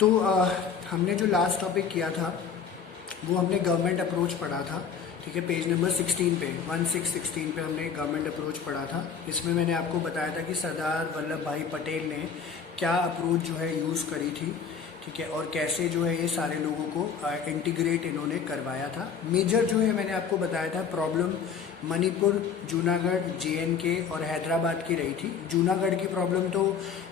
तो हमने जो लास्ट टॉपिक किया था वो हमने गवर्नमेंट अप्रोच पढ़ा था, ठीक है। पेज नंबर 16 पे 1616 पे हमने गवर्नमेंट अप्रोच पढ़ा था। इसमें मैंने आपको बताया था कि सरदार वल्लभ भाई पटेल ने क्या अप्रोच जो है यूज़ करी थी, ठीक है, और कैसे जो है ये सारे लोगों को इंटीग्रेट इन्होंने करवाया था। मेजर जो है मैंने आपको बताया था प्रॉब्लम मणिपुर, जूनागढ़, JNK और हैदराबाद की रही थी। जूनागढ़ की प्रॉब्लम तो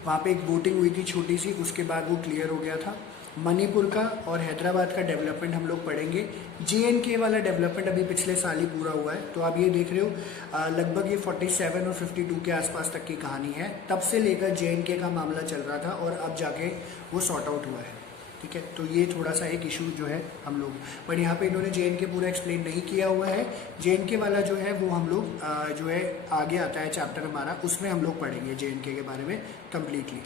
वहाँ पे एक वोटिंग हुई थी छोटी सी, उसके बाद वो क्लियर हो गया था। मणिपुर का और हैदराबाद का डेवलपमेंट हम लोग पढ़ेंगे। JNK वाला डेवलपमेंट अभी पिछले साल ही पूरा हुआ है, तो आप ये देख रहे हो लगभग ये 47 और 52 के आसपास तक की कहानी है। तब से लेकर JNK का मामला चल रहा था और अब जाके वो सॉर्ट आउट हुआ है, ठीक है। तो ये थोड़ा सा एक इशू जो है हम लोग, पर यहाँ पे इन्होंने JNK पूरा एक्सप्लेन नहीं किया हुआ है। JNK वाला जो है वो हम लोग जो है आगे आता है चैप्टर हमारा, उसमें हम लोग पढ़ेंगे JNK के बारे में कम्प्लीटली,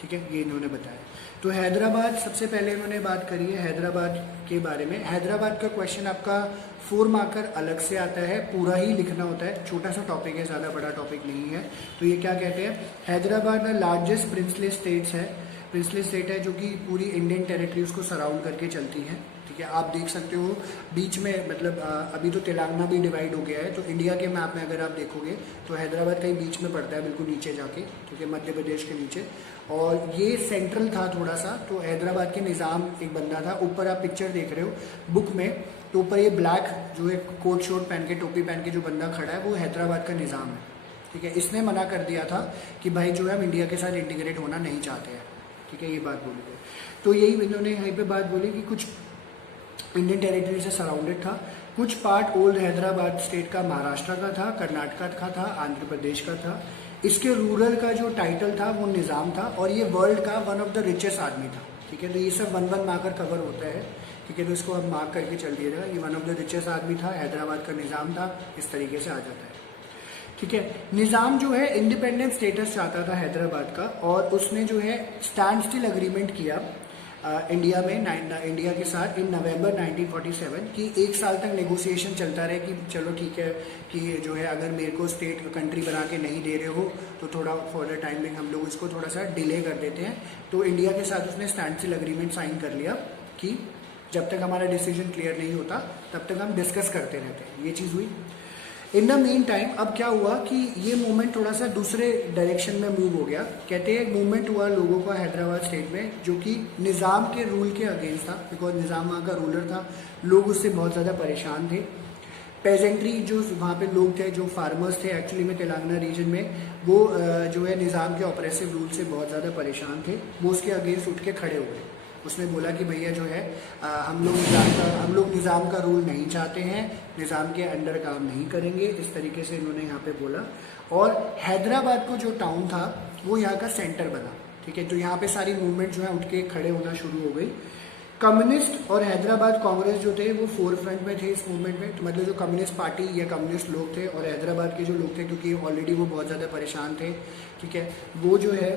ठीक है। ये इन्होंने बताया। तो हैदराबाद सबसे पहले इन्होंने बात करी है हैदराबाद के बारे में। हैदराबाद का क्वेश्चन आपका 4 मार्कर अलग से आता है, पूरा ही लिखना होता है। छोटा सा टॉपिक है, ज़्यादा बड़ा टॉपिक नहीं है। तो ये क्या कहते हैं, हैदराबाद में लार्जेस्ट प्रिंसली स्टेट्स है, प्रिंसली स्टेट है जो कि पूरी इंडियन टेरिटरीज को सराउंड करके चलती है, ठीक है। आप देख सकते हो बीच में, मतलब अभी तो तेलंगाना भी डिवाइड हो गया है, तो इंडिया के मैप में अगर आप देखोगे तो हैदराबाद कहीं बीच में पड़ता है, बिल्कुल नीचे जाके, ठीक है, मध्य प्रदेश के नीचे। और ये सेंट्रल था थोड़ा सा। तो हैदराबाद के निज़ाम एक बंदा था, ऊपर आप पिक्चर देख रहे हो बुक में, तो ऊपर ये ब्लैक जो है कोट शोट पहन के, टोपी पहन के जो बंदा खड़ा है वो हैदराबाद का निज़ाम है, ठीक है। इसने मना कर दिया था कि भाई जो है हम इंडिया के साथ इंटीग्रेट होना नहीं चाहते हैं, ठीक है, ये बात बोली गई। तो यही इन्होंने यहीं पे बात बोली कि कुछ इंडियन टेरिटरी से सराउंडेड था, कुछ पार्ट ओल्ड हैदराबाद स्टेट का महाराष्ट्र का था, कर्नाटक का था, आंध्र प्रदेश का था। इसके रूरल का जो टाइटल था वो निज़ाम था, और ये वर्ल्ड का वन ऑफ द रिचेस्ट आदमी था, ठीक है। तो ये सब वन मार्कर कवर होता है, ठीक है। तो इसको अब मार्क करके चल दिएगा, ये वन ऑफ द रिचेस्ट आदमी था, हैदराबाद का निज़ाम था, इस तरीके से आ जाता है, ठीक है। निज़ाम जो है इंडिपेंडेंट स्टेटस चाहता था हैदराबाद का, और उसने जो है स्टैंड स्टिल अग्रीमेंट किया इंडिया में, इंडिया के साथ इन नवंबर 1947 कि 1 साल तक नेगोशिएशन चलता रहे कि चलो ठीक है कि जो है अगर मेरे को स्टेट कंट्री बना के नहीं दे रहे हो तो थोड़ा फॉर द टाइम में हम लोग इसको थोड़ा सा डिले कर देते हैं। तो इंडिया के साथ उसने स्टैंड स्टिल अग्रीमेंट साइन कर लिया कि जब तक हमारा डिसीजन क्लियर नहीं होता तब तक हम डिस्कस करते रहते हैं। ये चीज़ हुई। इन द मीन टाइम अब क्या हुआ कि ये मूवमेंट थोड़ा सा दूसरे डायरेक्शन में मूव हो गया। कहते हैं मूवमेंट हुआ लोगों का हैदराबाद स्टेट में जो कि निज़ाम के रूल के अगेंस्ट था, बिकॉज निज़ाम वहाँ का रूलर था, लोग उससे बहुत ज़्यादा परेशान थे। पेजेंट्री जो वहाँ पे लोग थे, जो फार्मर्स थे एक्चुअली में तेलंगाना रीजन में, वो जो है निज़ाम के ऑपरेसिव रूल से बहुत ज़्यादा परेशान थे। वो उसके अगेंस्ट उठ के खड़े हुए। उसने बोला कि भैया जो है हम लोग निज़ाम का रूल नहीं चाहते हैं, निज़ाम के अंडर काम नहीं करेंगे, इस तरीके से इन्होंने यहाँ पे बोला। और हैदराबाद को जो टाउन था वो यहाँ का सेंटर बना, ठीक है। तो यहाँ पे सारी मूवमेंट जो है उठ के खड़े होना शुरू हो गई। कम्युनिस्ट और हैदराबाद कांग्रेस जो थे वो फोर फ्रंट में थे इस मूवमेंट में। तो मतलब जो कम्युनिस्ट पार्टी या कम्युनिस्ट लोग थे और हैदराबाद के जो लोग थे, क्योंकि ऑलरेडी वो बहुत ज़्यादा परेशान थे, ठीक है, वो जो है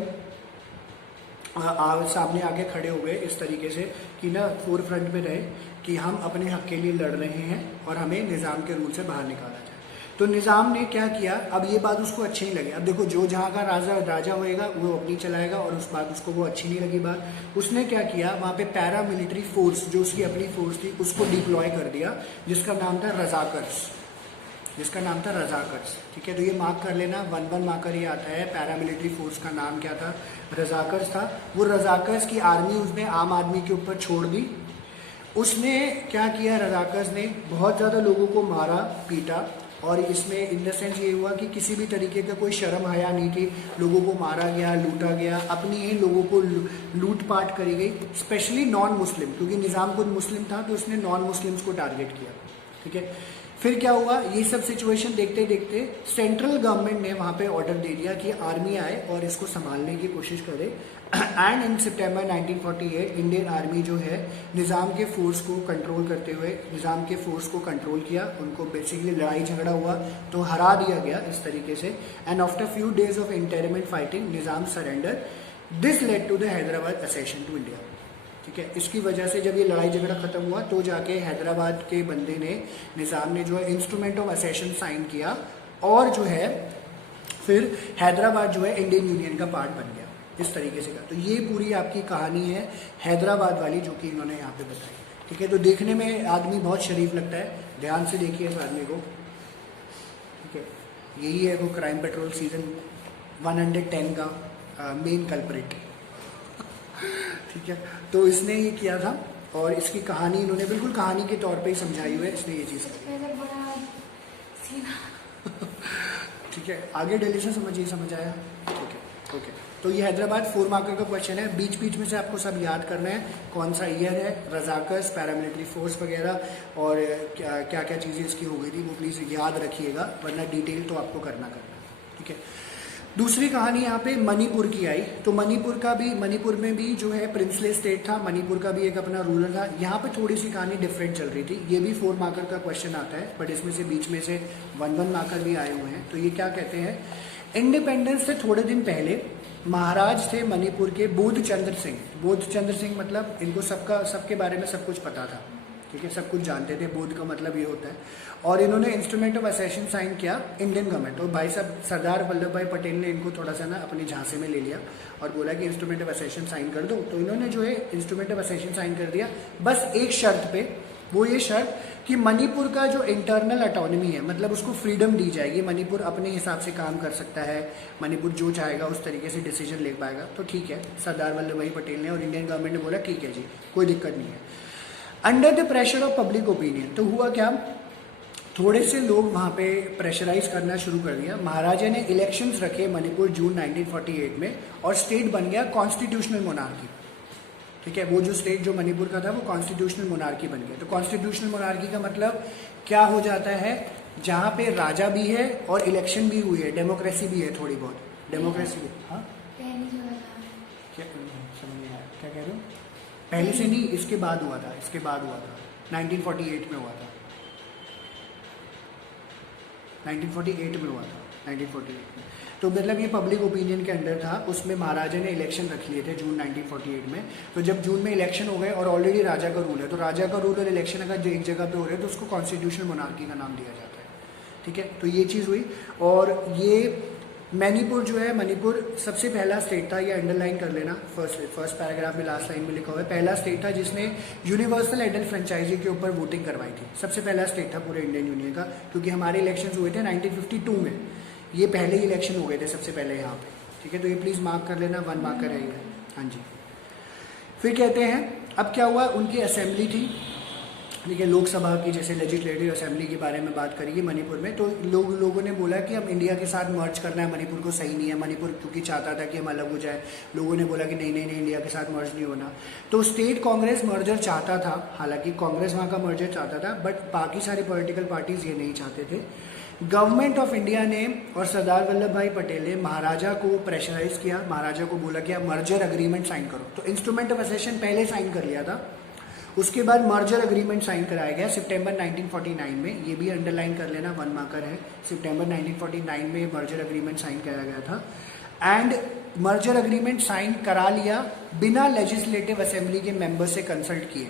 सामने आके खड़े हो गए इस तरीके से कि ना फोर फ्रंट में रहे कि हम अपने हक के लिए लड़ रहे हैं और हमें निज़ाम के रूल से बाहर निकाला जाए। तो निज़ाम ने क्या किया, अब ये बात उसको अच्छी नहीं लगी। अब देखो जो जहाँ का राजा होएगा वो अपनी चलाएगा, और उस बात उसको वो अच्छी नहीं लगी बात। उसने क्या किया, वहाँ पे पैरा मिलिट्री फोर्स जो उसकी अपनी फोर्स थी उसको डिप्लॉय कर दिया, जिसका नाम था रजाकर्स, ठीक है। तो ये मार्क कर लेना, 1 मार्कर ये आता है। पैरामिलिट्री फोर्स का नाम क्या था, रजाकर्स था। वो रजाकर्स की आर्मी उसने आम आदमी के ऊपर छोड़ दी। उसने क्या किया, रजाकर्स ने बहुत ज़्यादा लोगों को मारा पीटा, और इसमें इन द सेंस ये हुआ कि किसी भी तरीके का कोई शर्म हया नहीं थी, लोगों को मारा गया, लूटा गया, अपनी ही लोगों को लूटपाट करी गई, स्पेशली नॉन मुस्लिम, क्योंकि निज़ाम खुद मुस्लिम था तो उसने नॉन मुस्लिम्स को टारगेट किया, ठीक है। फिर क्या हुआ, ये सब सिचुएशन देखते देखते सेंट्रल गवर्नमेंट ने वहाँ पे ऑर्डर दे दिया कि आर्मी आए और इसको संभालने की कोशिश करे। And in September 1948 Indian army जो है निज़ाम के फोर्स को कंट्रोल करते हुए निज़ाम के फोर्स को कंट्रोल किया, उनको बेसिकली लड़ाई झगड़ा हुआ तो हरा दिया गया इस तरीके से। And after few days of intermittent fighting Nizam surrender. This led to the Hyderabad accession to India, ठीक है। इसकी वजह से जब ये लड़ाई झगड़ा खत्म हुआ तो जाके हैदराबाद के बंदे ने, निज़ाम ने जो है इंस्ट्रूमेंट ऑफ असेशन साइन किया, और जो है फिर हैदराबाद जो है इंडियन यूनियन का पार्ट बन गया, इस तरीके से का। तो ये पूरी आपकी कहानी है हैदराबाद वाली जो कि इन्होंने यहाँ पे बताई। ठीक है, तो देखने में आदमी बहुत शरीफ लगता है, ध्यान से देखिए इस आदमी को। ठीक है, यही है वो क्राइम पेट्रोल सीजन 110 का मेन कल्प्रिट। ठीक है, तो इसने ये किया था और इसकी कहानी इन्होंने बिल्कुल कहानी के तौर पे ही समझाई हुई है, इसने ये चीज़ करी। ठीक है, आगे डेली से समझिए, समझ आया? ठीक है, ओके। तो ये हैदराबाद 4 मार्कर का क्वेश्चन है। बीच बीच में से आपको सब याद करना है, कौन सा ईयर है, रजाकर्स, पैरामिलिट्री फोर्स वगैरह और क्या क्या क्या चीज़ें इसकी हो गई थी वो प्लीज़ याद रखिएगा, वरना डिटेल तो आपको करना। ठीक है, दूसरी कहानी यहाँ पे मणिपुर की आई। तो मणिपुर में भी जो है प्रिंसले स्टेट था, मणिपुर का भी एक अपना रूलर था। यहाँ पे थोड़ी सी कहानी डिफरेंट चल रही थी। ये भी 4 मार्कर का क्वेश्चन आता है, बट इसमें से बीच में से 1 मार्कर भी आए हुए हैं। तो ये क्या कहते हैं, इंडिपेंडेंस से थोड़े दिन पहले महाराज थे मणिपुर के बोध चंद्र सिंह। बोध चंद्र सिंह मतलब इनको सबके बारे में सब कुछ पता था। ठीक है, सब कुछ जानते थे, बोध का मतलब ये होता है। और इन्होंने इंस्ट्रूमेंट ऑफ असेशन साइन किया इंडियन गवर्नमेंट। और भाई साहब सरदार वल्लभ भाई पटेल ने इनको थोड़ा सा ना अपने झांसे में ले लिया और बोला कि इंस्ट्रूमेंट ऑफ असेशन साइन कर दो। तो इन्होंने जो है इंस्ट्रूमेंट ऑफ असेशन साइन कर दिया, बस एक शर्त पे। वो ये शर्त कि मणिपुर का जो इंटरनल ऑटोनॉमी है, मतलब उसको फ्रीडम दी जाएगी, मणिपुर अपने हिसाब से काम कर सकता है, मणिपुर जो चाहेगा उस तरीके से डिसीजन ले पाएगा। तो ठीक है, सरदार वल्लभ भाई पटेल ने और इंडियन गवर्नमेंट ने बोला ठीक है जी, कोई दिक्कत नहीं है। Under the pressure of public opinion, तो हुआ क्या, थोड़े से लोग वहाँ पे प्रेशराइज करना शुरू कर दिया। महाराजा ने इलेक्शंस रखे मणिपुर जून 1948 में और स्टेट बन गया कॉन्स्टिट्यूशनल मोनार्की। ठीक है, वो जो स्टेट जो मणिपुर का था वो कॉन्स्टिट्यूशनल मोनार्की बन गया। तो कॉन्स्टिट्यूशनल मोनार्की का मतलब क्या हो जाता है, जहाँ पे राजा भी है और इलेक्शन भी हुई है, डेमोक्रेसी भी है, थोड़ी बहुत डेमोक्रेसी भी। हाँ, क्या समझ नहीं आया, क्या कह रहे हो? पहले से नहीं, इसके बाद हुआ था, इसके बाद हुआ था, 1948 में हुआ था, 1948 में हुआ था, 1948 में। तो मतलब ये पब्लिक ओपिनियन के अंडर था, उसमें महाराजा ने इलेक्शन रख लिए थे जून 1948 में। तो जब जून में इलेक्शन हो गए और ऑलरेडी राजा का रूल है, तो राजा का रूल और इलेक्शन अगर जो एक जगह पे हो रहे हैं तो उसको कॉन्स्टिट्यूशनल मोनार्की का नाम दिया जाता है। ठीक है, तो ये चीज़ हुई। और ये मणिपुर जो है, मणिपुर सबसे पहला स्टेट था, ये अंडरलाइन कर लेना, फर्स्ट पैराग्राफ में लास्ट लाइन में लिखा हुआ है, पहला स्टेट था जिसने यूनिवर्सल एडल्ट फ्रेंचाइजी के ऊपर वोटिंग करवाई थी। सबसे पहला स्टेट था पूरे इंडियन यूनियन का, क्योंकि हमारे इलेक्शन हुए थे 1952 में, ये पहले ही इलेक्शन हो गए थे सबसे पहले यहाँ पे। ठीक है, तो ये प्लीज़ मार्क कर लेना, 1 मार्कर रहेगा। हाँ जी, फिर कहते हैं अब क्या हुआ, उनकी असेंबली थी, ठीक है, लोकसभा की जैसे लेजिस्लेटिव असेंबली के बारे में बात करेंगे मणिपुर में। तो लोगों ने बोला कि हम इंडिया के साथ मर्ज करना है, मणिपुर को सही नहीं है, मणिपुर क्योंकि चाहता था कि हम अलग हो जाए। लोगों ने बोला कि नहीं नहीं नहीं, इंडिया के साथ मर्ज नहीं होना। तो स्टेट कांग्रेस मर्जर चाहता था, हालांकि कांग्रेस वहाँ का मर्जर चाहता था, बट बाकी सारी पॉलिटिकल पार्टीज ये नहीं चाहते थे। गवर्नमेंट ऑफ इंडिया ने और सरदार वल्लभ भाई पटेल ने महाराजा को प्रेशराइज किया, महाराजा को बोला कि आप मर्जर अग्रीमेंट साइन करो। तो इंस्ट्रूमेंट ऑफ असेशन पहले साइन कर लिया था, उसके बाद मर्जर अग्रीमेंट साइन कराया गया सितंबर 1949 में, ये भी अंडरलाइन कर लेना, 1 मार्कर है। सितंबर 1949 में मर्जर अग्रीमेंट साइन कराया गया था। एंड मर्जर अग्रीमेंट साइन करा लिया बिना लेजिस्लेटिव असेंबली के मेंबर से कंसल्ट किए।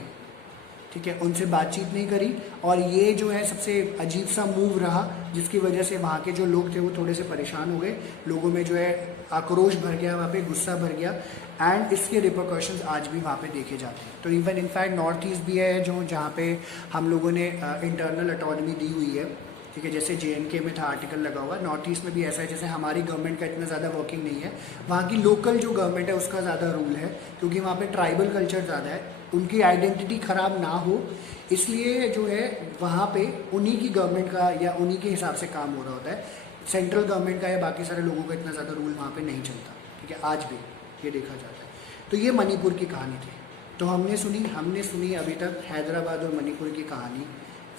ठीक है, उनसे बातचीत नहीं करी। और ये जो है सबसे अजीब सा मूव रहा, जिसकी वजह से वहाँ के जो लोग थे वो थोड़े से परेशान हो गए, लोगों में जो है आक्रोश भर गया, वहाँ पे गुस्सा भर गया। एंड इसके रिपरकशंस आज भी वहाँ पे देखे जाते हैं। तो इवन इनफैक्ट नॉर्थ ईस्ट भी है जो जहाँ पे हम लोगों ने इंटरनल ऑटोनॉमी दी हुई है। ठीक है, जैसे JNK में था आर्टिकल लगा हुआ, नॉर्थ ईस्ट में भी ऐसा है। जैसे हमारी गवर्नमेंट का इतना ज़्यादा वर्किंग नहीं है, वहाँ की लोकल जो गवर्नमेंट है उसका ज़्यादा रूल है, क्योंकि वहाँ पे ट्राइबल कल्चर ज़्यादा है, उनकी आइडेंटिटी ख़राब ना हो, इसलिए जो है वहाँ पे उन्हीं की गवर्नमेंट का या उन्हीं के हिसाब से काम हो रहा होता है। सेंट्रल गवर्नमेंट का या बाकी सारे लोगों का इतना ज़्यादा रूल वहाँ पे नहीं चलता। ठीक है, आज भी ये देखा जाता है। तो ये मणिपुर की कहानी थी। तो हमने सुनी अभी तक हैदराबाद और मणिपुर की कहानी।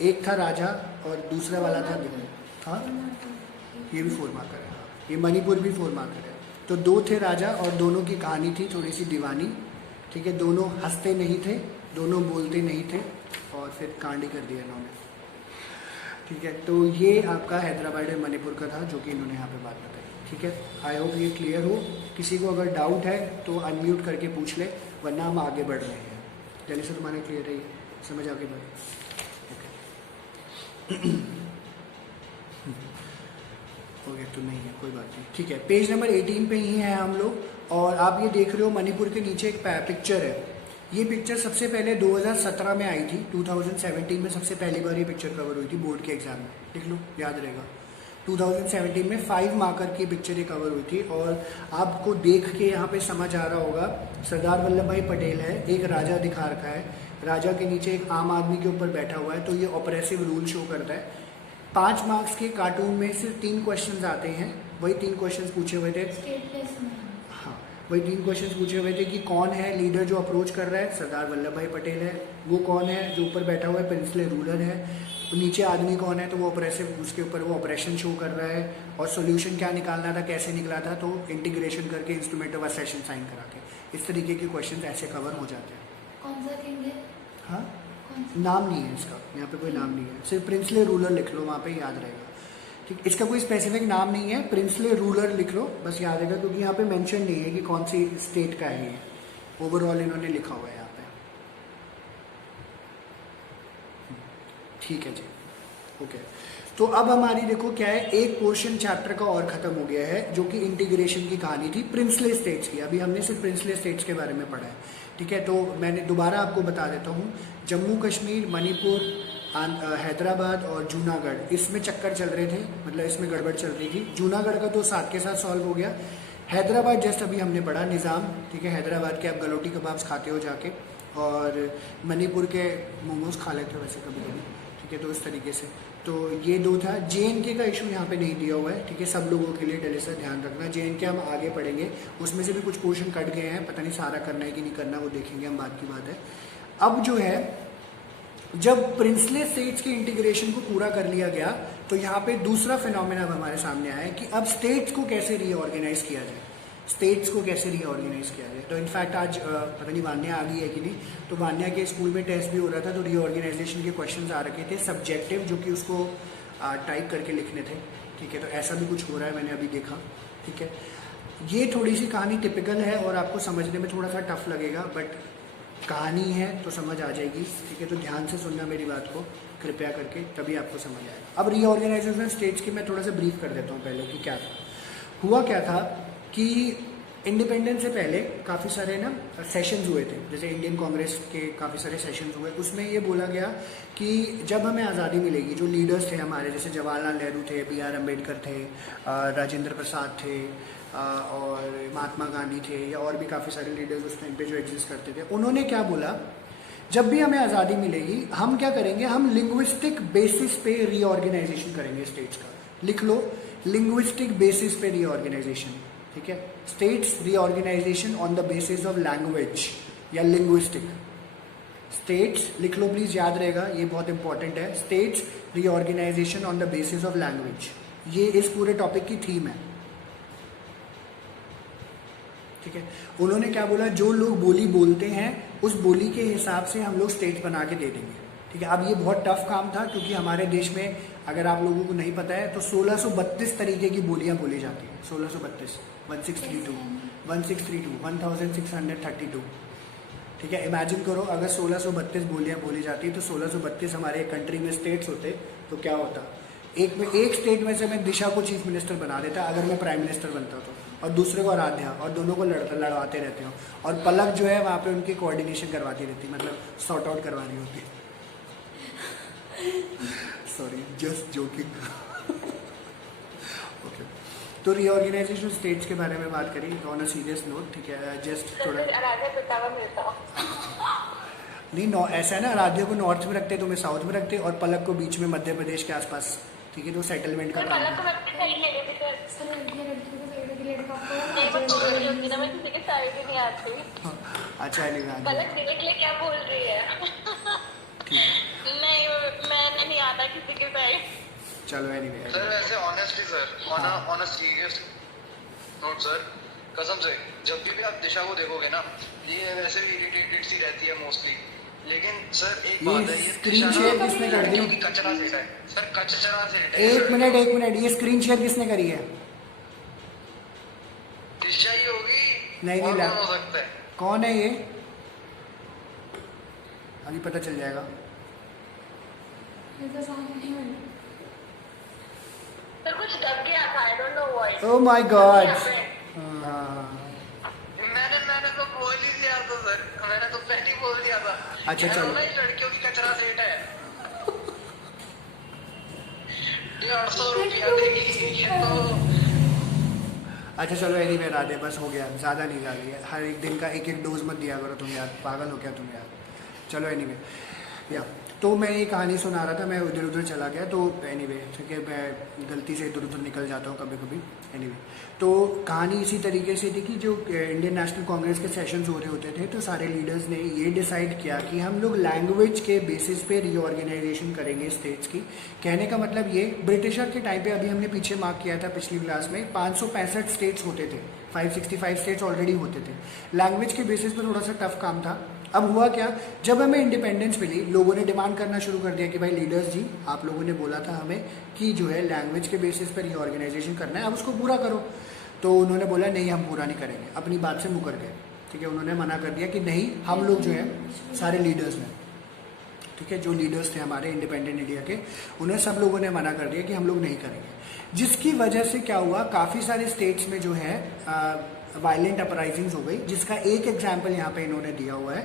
एक था राजा और दूसरा वाला था हाँ, ये भी 4 मार्कर है। ये मणिपुर भी 4 मार्कर है। तो 2 थे राजा और दोनों की कहानी थी थोड़ी सी दीवानी। ठीक है, दोनों हंसते नहीं थे, दोनों बोलते नहीं थे और फिर कांड ही कर दिया इन्होंने। ठीक है, तो ये आपका हैदराबाद और मणिपुर का था जो कि इन्होंने यहाँ पे बात बताई। ठीक है, आई होप ये क्लियर हो। किसी को अगर डाउट है तो अनम्यूट करके पूछ ले, वरना हम आगे बढ़ रहे हैं। जल्दी से तुम्हारे क्लियर है, समझ आगे बढ़। ओके तो नहीं है, कोई बात नहीं। ठीक है, पेज नंबर 18 पे ही हैं हम लोग और आप ये देख रहे हो मणिपुर के नीचे एक पिक्चर है। ये पिक्चर सबसे पहले 2017 में आई थी, 2017 में सबसे पहली बार ये पिक्चर कवर हुई थी बोर्ड के एग्जाम में, लिख लो याद रहेगा। 2017 में 5 मार्कर की पिक्चर ये कवर हुई थी। और आपको देख के यहाँ पे समझ आ रहा होगा, सरदार वल्लभ भाई पटेल है, एक राजा दिखा रखा है, राजा के नीचे एक आम आदमी के ऊपर बैठा हुआ है, तो ये ऑपरेसिव रूल शो करता है। 5 मार्क्स के कार्टून में सिर्फ 3 क्वेश्चन आते हैं, वही 3 क्वेश्चन पूछे हुए थे। हाँ, वही 3 क्वेश्चन पूछे हुए थे कि कौन है लीडर जो अप्रोच कर रहा है, सरदार वल्लभ भाई पटेल है। वो कौन है जो ऊपर बैठा हुआ है, प्रिंसले रूलर है। तो नीचे आदमी कौन है, तो वो ऑपरेसिव, उसके ऊपर वो ऑपरेशन शो कर रहा है। और सॉल्यूशन क्या निकालना था, कैसे निकला था, तो इंटीग्रेशन करके इंस्ट्रूमेंट ऑफ असेशन साइन करा के, इस तरीके के क्वेश्चन ऐसे कवर हो जाते हैं। कौन सा किंग है? हाँ, नाम नहीं है इसका, यहाँ पे कोई नाम नहीं है, सिर्फ प्रिंसले रूलर लिख लो, वहाँ पे याद रहेगा। ठीक, इसका कोई स्पेसिफिक नाम नहीं है, प्रिंसले रूलर लिख लो बस, याद रहेगा, क्योंकि यहाँ पे मेंशन नहीं है कि कौन सी स्टेट का है ये, ओवरऑल इन्होंने लिखा हुआ है यहाँ पे। ठीक है जी, ओके। तो अब हमारी देखो क्या है, एक पोर्शन चैप्टर का और खत्म हो गया है, जो कि इंटीग्रेशन की कहानी थी प्रिंसले स्टेट्स की। अभी हमने सिर्फ प्रिंसले स्टेट्स के बारे में पढ़ा है, ठीक है। तो मैंने दोबारा आपको बता देता हूँ, जम्मू कश्मीर, मणिपुर, हैदराबाद और जूनागढ़, इसमें चक्कर चल रहे थे, मतलब इसमें गड़बड़ चल रही थी। जूनागढ़ का तो साथ के साथ सॉल्व हो गया। हैदराबाद जस्ट अभी हमने पढ़ा, निज़ाम, ठीक है। हैदराबाद के आप गलोटी कबाब्स खाते हो जाके, और मणिपुर के मोमोज खा लेते हो वैसे कभी कभी, ठीक है। तो इस तरीके से तो ये 2 था। JNK का इशू यहाँ पे नहीं दिया हुआ है, ठीक है, सब लोगों के लिए डेली से ध्यान रखना। JNK हम आगे पढ़ेंगे, उसमें से भी कुछ पोर्शन कट गए हैं, पता नहीं सारा करना है कि नहीं करना, वो देखेंगे हम, बात की बात है। अब जो है, जब प्रिंसले स्टेट्स के इंटीग्रेशन को पूरा कर लिया गया, तो यहाँ पे दूसरा फिनोमेना अब हमारे सामने आया है कि अब स्टेट्स को कैसे रीऑर्गेनाइज किया जाए, स्टेट्स को कैसे रीऑर्गेनाइज किया जाए। तो इनफैक्ट आज पता नहीं वान्या आ गई है कि नहीं, तो वान्या के स्कूल में टेस्ट भी हो रहा था, तो रीऑर्गेनाइजेशन के क्वेश्चंस आ रखे थे सब्जेक्टिव, जो कि उसको टाइप करके लिखने थे, ठीक है। तो ऐसा भी कुछ हो रहा है, मैंने अभी देखा, ठीक है। ये थोड़ी सी कहानी टिपिकल है और आपको समझने में थोड़ा सा टफ लगेगा, बट कहानी है तो समझ आ जाएगी, ठीक है। तो ध्यान से सुनना मेरी बात को कृपया करके, तभी आपको समझ आएगा। अब रीऑर्गेनाइजेशन स्टेट्स की मैं थोड़ा सा ब्रीफ कर देता हूँ पहले कि क्या था। हुआ क्या था कि इंडिपेंडेंस से पहले काफ़ी सारे ना सेशंस हुए थे, जैसे इंडियन कांग्रेस के काफ़ी सारे सेशंस हुए। उसमें ये बोला गया कि जब हमें आज़ादी मिलेगी, जो लीडर्स थे हमारे, जैसे जवाहरलाल नेहरू थे, BR अम्बेडकर थे, राजेंद्र प्रसाद थे, और महात्मा गांधी थे, या और भी काफ़ी सारे लीडर्स उस टाइम पे जो एग्जिस्ट करते थे, उन्होंने क्या बोला, जब भी हमें आज़ादी मिलेगी हम क्या करेंगे, हम लिंग्विस्टिक बेसिस पे रीऑर्गेनाइजेशन करेंगे स्टेट्स का। लिख लो, लिंग्विस्टिक बेसिस पे रीऑर्गेनाइजेशन, ठीक है। States reorganisation on the basis of language या लिंग्विस्टिक। स्टेट्स लिख लो प्लीज, याद रहेगा, ये बहुत इंपॉर्टेंट है। States reorganisation on the basis of language, ये इस पूरे टॉपिक की थीम है, ठीक है। उन्होंने क्या बोला, जो लोग बोली बोलते हैं उस बोली के हिसाब से हम लोग स्टेट बना के दे देंगे, ठीक है। अब ये बहुत टफ काम था, क्योंकि हमारे देश में, अगर आप लोगों को नहीं पता है, तो 1632 तरीके की बोलियां बोली जाती हैं। 1632, 1632, 1632, ठीक है। इमेजिन करो, अगर 1632 बोलियां बोली जाती, तो 1632 हमारे कंट्री में स्टेट्स होते, तो क्या होता। एक स्टेट में से मैं दिशा को चीफ मिनिस्टर बना देता अगर मैं प्राइम मिनिस्टर बनता तो, और दूसरे को आराध्या, और दोनों को लड़वाते रहते हो, और पलक जो है वहाँ पे उनकी कोऑर्डिनेशन करवाती रहती, मतलब सॉर्ट आउट करवा रही होती। Sorry, just joking. ओके, तो रीऑर्गेनाइजेशन स्टेट्स के बारे में बात करी ऑन अ सीरियस नोट, ठीक है। जस्ट थोड़ा नहीं, ऐसा है ना, आराध्या को नॉर्थ में रखते, तुम्हें साउथ में रखते, और पलक को बीच में मध्य प्रदेश के आसपास, ठीक है। तो सेटलमेंट का काम है। अच्छा है, क्या बोल रही है? नहीं, मैंने नहीं आता किसी के साइड। चलो एनीवे सर, वैसे honestly sir, on a serious note sir, कसम से जब भी आप दिशा को देखोगे ना, ये वैसे भी इरिटेटेड सी रहती है मोस्टली, लेकिन सर एक बात है, ये स्क्रीन शेयर किसने कर दी? कचरा सेट है सर, कचरा सेट है। एक मिनट, ये स्क्रीन शेयर किसने करी है? दिशा ही होगी, नहीं हो सकता है। कौन है ये? अभी पता चल जाएगा। सर कुछ दब गया था, I don't know why. Oh my God. Sir, मैंने तो पहले ही बोल दिया था। अच्छा, ये चलो। ना ये लड़कियों की कचरा सेट है। 150 रुपया देगी ये तो। अच्छा चलो, एनीवे राधे, बस हो गया, ज़्यादा नहीं जा रही है। हर एक दिन का एक एक डोज मत दिया करो तुम यार, पागल हो क्या तुम यार। चलो एनीवे, या तो मैं ये कहानी सुना रहा था, मैं इधर उधर चला गया, तो एनीवे ठीक है, मैं गलती से इधर उधर निकल जाता हूँ कभी कभी। एनीवे, तो कहानी इसी तरीके से थी कि जो इंडियन नेशनल कांग्रेस के सेशंस हो रहे होते थे, तो सारे लीडर्स ने ये डिसाइड किया कि हम लोग लैंग्वेज के बेसिस पे रीऑर्गेनाइजेशन करेंगे स्टेट्स की। कहने का मतलब ये, ब्रिटिशर के टाइम पे, अभी हमने पीछे मार्क किया था पिछली क्लास में, 565 स्टेट्स होते थे, 565 स्टेट्स ऑलरेडी होते थे। लैंग्वेज के बेसिस पे थोड़ा सा टफ काम था। अब हुआ क्या, जब हमें इंडिपेंडेंस मिली, लोगों ने डिमांड करना शुरू कर दिया कि भाई लीडर्स जी, आप लोगों ने बोला था हमें कि जो है लैंग्वेज के बेसिस पर रीऑर्गेनाइजेशन करना है, अब उसको पूरा करो। तो उन्होंने बोला नहीं, हम पूरा नहीं करेंगे, अपनी बात से मुकर गए। ठीक है, उन्होंने मना कर दिया कि नहीं, हम लोग जो है सारे लीडर्स में, ठीक है, जो लीडर्स थे हमारे इंडिपेंडेंट इंडिया के, उन्हें सब लोगों ने मना कर दिया कि हम लोग नहीं करेंगे। जिसकी वजह से क्या हुआ, काफ़ी सारे स्टेट्स में जो है वायलेंट अपराइजिंग्स हो गई, जिसका एक एग्जाम्पल यहाँ पे इन्होंने दिया हुआ है।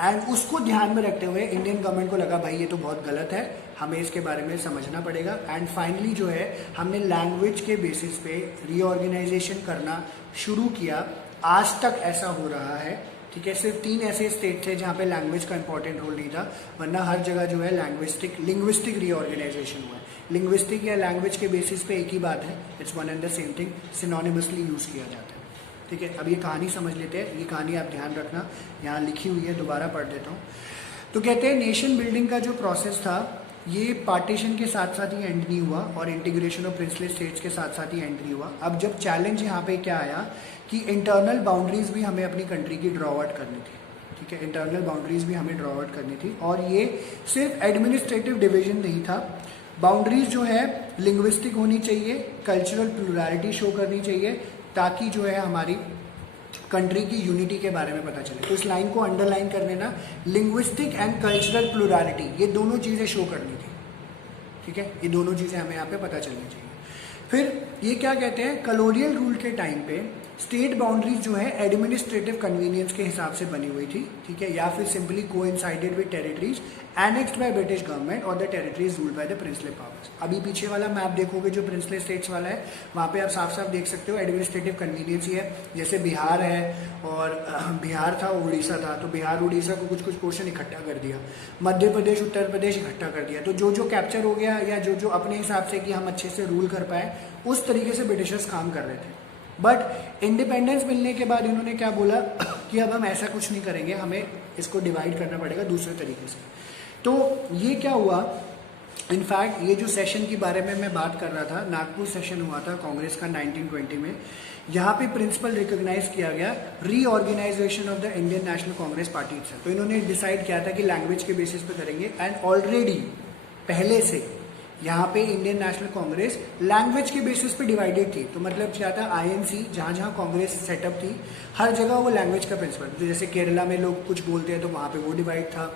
एंड उसको ध्यान में रखते हुए इंडियन गवर्नमेंट को लगा भाई ये तो बहुत गलत है, हमें इसके बारे में समझना पड़ेगा। एंड फाइनली जो है हमने लैंग्वेज के बेसिस पे रीऑर्गेनाइजेशन करना शुरू किया। आज तक ऐसा हो रहा है। ठीक है, सिर्फ 3 ऐसे स्टेट थे जहाँ पे लैंग्वेज का इंपॉर्टेंट रोल नहीं था, वरना हर जगह जो है लिंग्विस्टिक रीऑर्गेनाइजेशन हुआ है। लिंग्विस्टिक या लैंग्वेज के बेसिस पे एक ही बात है, it's one and the same thing, synonymously use किया जाता है। ठीक है, अब ये कहानी समझ लेते हैं। ये कहानी आप ध्यान रखना, यहाँ लिखी हुई है, दोबारा पढ़ देता हूँ। तो कहते हैं नेशन बिल्डिंग का जो प्रोसेस था, ये पार्टीशन के साथ साथ ही एंड नहीं हुआ और इंटीग्रेशन ऑफ प्रिंसली स्टेट्स के साथ साथ ही एंड नहीं हुआ। अब जब चैलेंज यहाँ पे क्या आया कि इंटरनल बाउंड्रीज भी हमें अपनी कंट्री की ड्रॉ आउट करनी थी। ठीक है, इंटरनल बाउंड्रीज भी हमें ड्रॉ आउट करनी थी, और ये सिर्फ एडमिनिस्ट्रेटिव डिवीजन नहीं था। बाउंड्रीज जो है लिंग्विस्टिक होनी चाहिए, कल्चरल प्लुरैलिटी शो करनी चाहिए, ताकि जो है हमारी कंट्री की यूनिटी के बारे में पता चले। तो इस लाइन को अंडरलाइन कर लेना, लिंग्विस्टिक एंड कल्चरल प्लुरैलिटी, ये दोनों चीज़ें शो करनी थी। ठीक है, ये दोनों चीज़ें हमें यहाँ पे पता चलनी चाहिए। फिर ये क्या कहते हैं, कॉलोनियल रूल के टाइम पे स्टेट बाउंड्रीज जो है एडमिनिस्ट्रेटिव कन्वीनियंस के हिसाब से बनी हुई थी। ठीक है, या फिर simply coincided with territories annexed by British government और the territories ruled by the princely powers. अभी पीछे वाला मैप देखोगे जो प्रिंसली स्टेट्स वाला है, वहाँ पे आप साफ साफ देख सकते हो एडमिनिस्ट्रेटिव कन्वीनियंस ही है। जैसे बिहार है, और बिहार था, उड़ीसा था, तो बिहार उड़ीसा को कुछ कुछ पोर्शन इकट्ठा कर दिया, मध्य प्रदेश उत्तर प्रदेश इकट्ठा कर दिया। तो जो जो कैप्चर हो गया, या जो जो अपने हिसाब से कि हम अच्छे से रूल कर पाए, उस तरीके से ब्रिटिशर्स काम कर रहे थे। बट इंडिपेंडेंस मिलने के बाद इन्होंने क्या बोला कि अब हम ऐसा कुछ नहीं करेंगे, हमें इसको डिवाइड करना पड़ेगा दूसरे तरीके से। तो ये क्या हुआ, इनफैक्ट ये जो सेशन के बारे में मैं बात कर रहा था, नागपुर सेशन हुआ था कांग्रेस का 1920 में, यहाँ पे प्रिंसिपल रिकॉग्नाइज किया गया reorganisation of the Indian National Congress party से। तो इन्होंने डिसाइड किया था कि लैंग्वेज के बेसिस पे करेंगे। एंड ऑलरेडी पहले से यहाँ पे इंडियन नेशनल कांग्रेस लैंग्वेज के बेसिस पे डिवाइडेड थी। तो मतलब क्या था, आईएनसी जहाँ जहाँ कांग्रेस सेटअप थी, हर जगह वो लैंग्वेज का प्रिंसिपल। तो जैसे केरला में लोग कुछ बोलते हैं तो वहाँ पे वो डिवाइड था,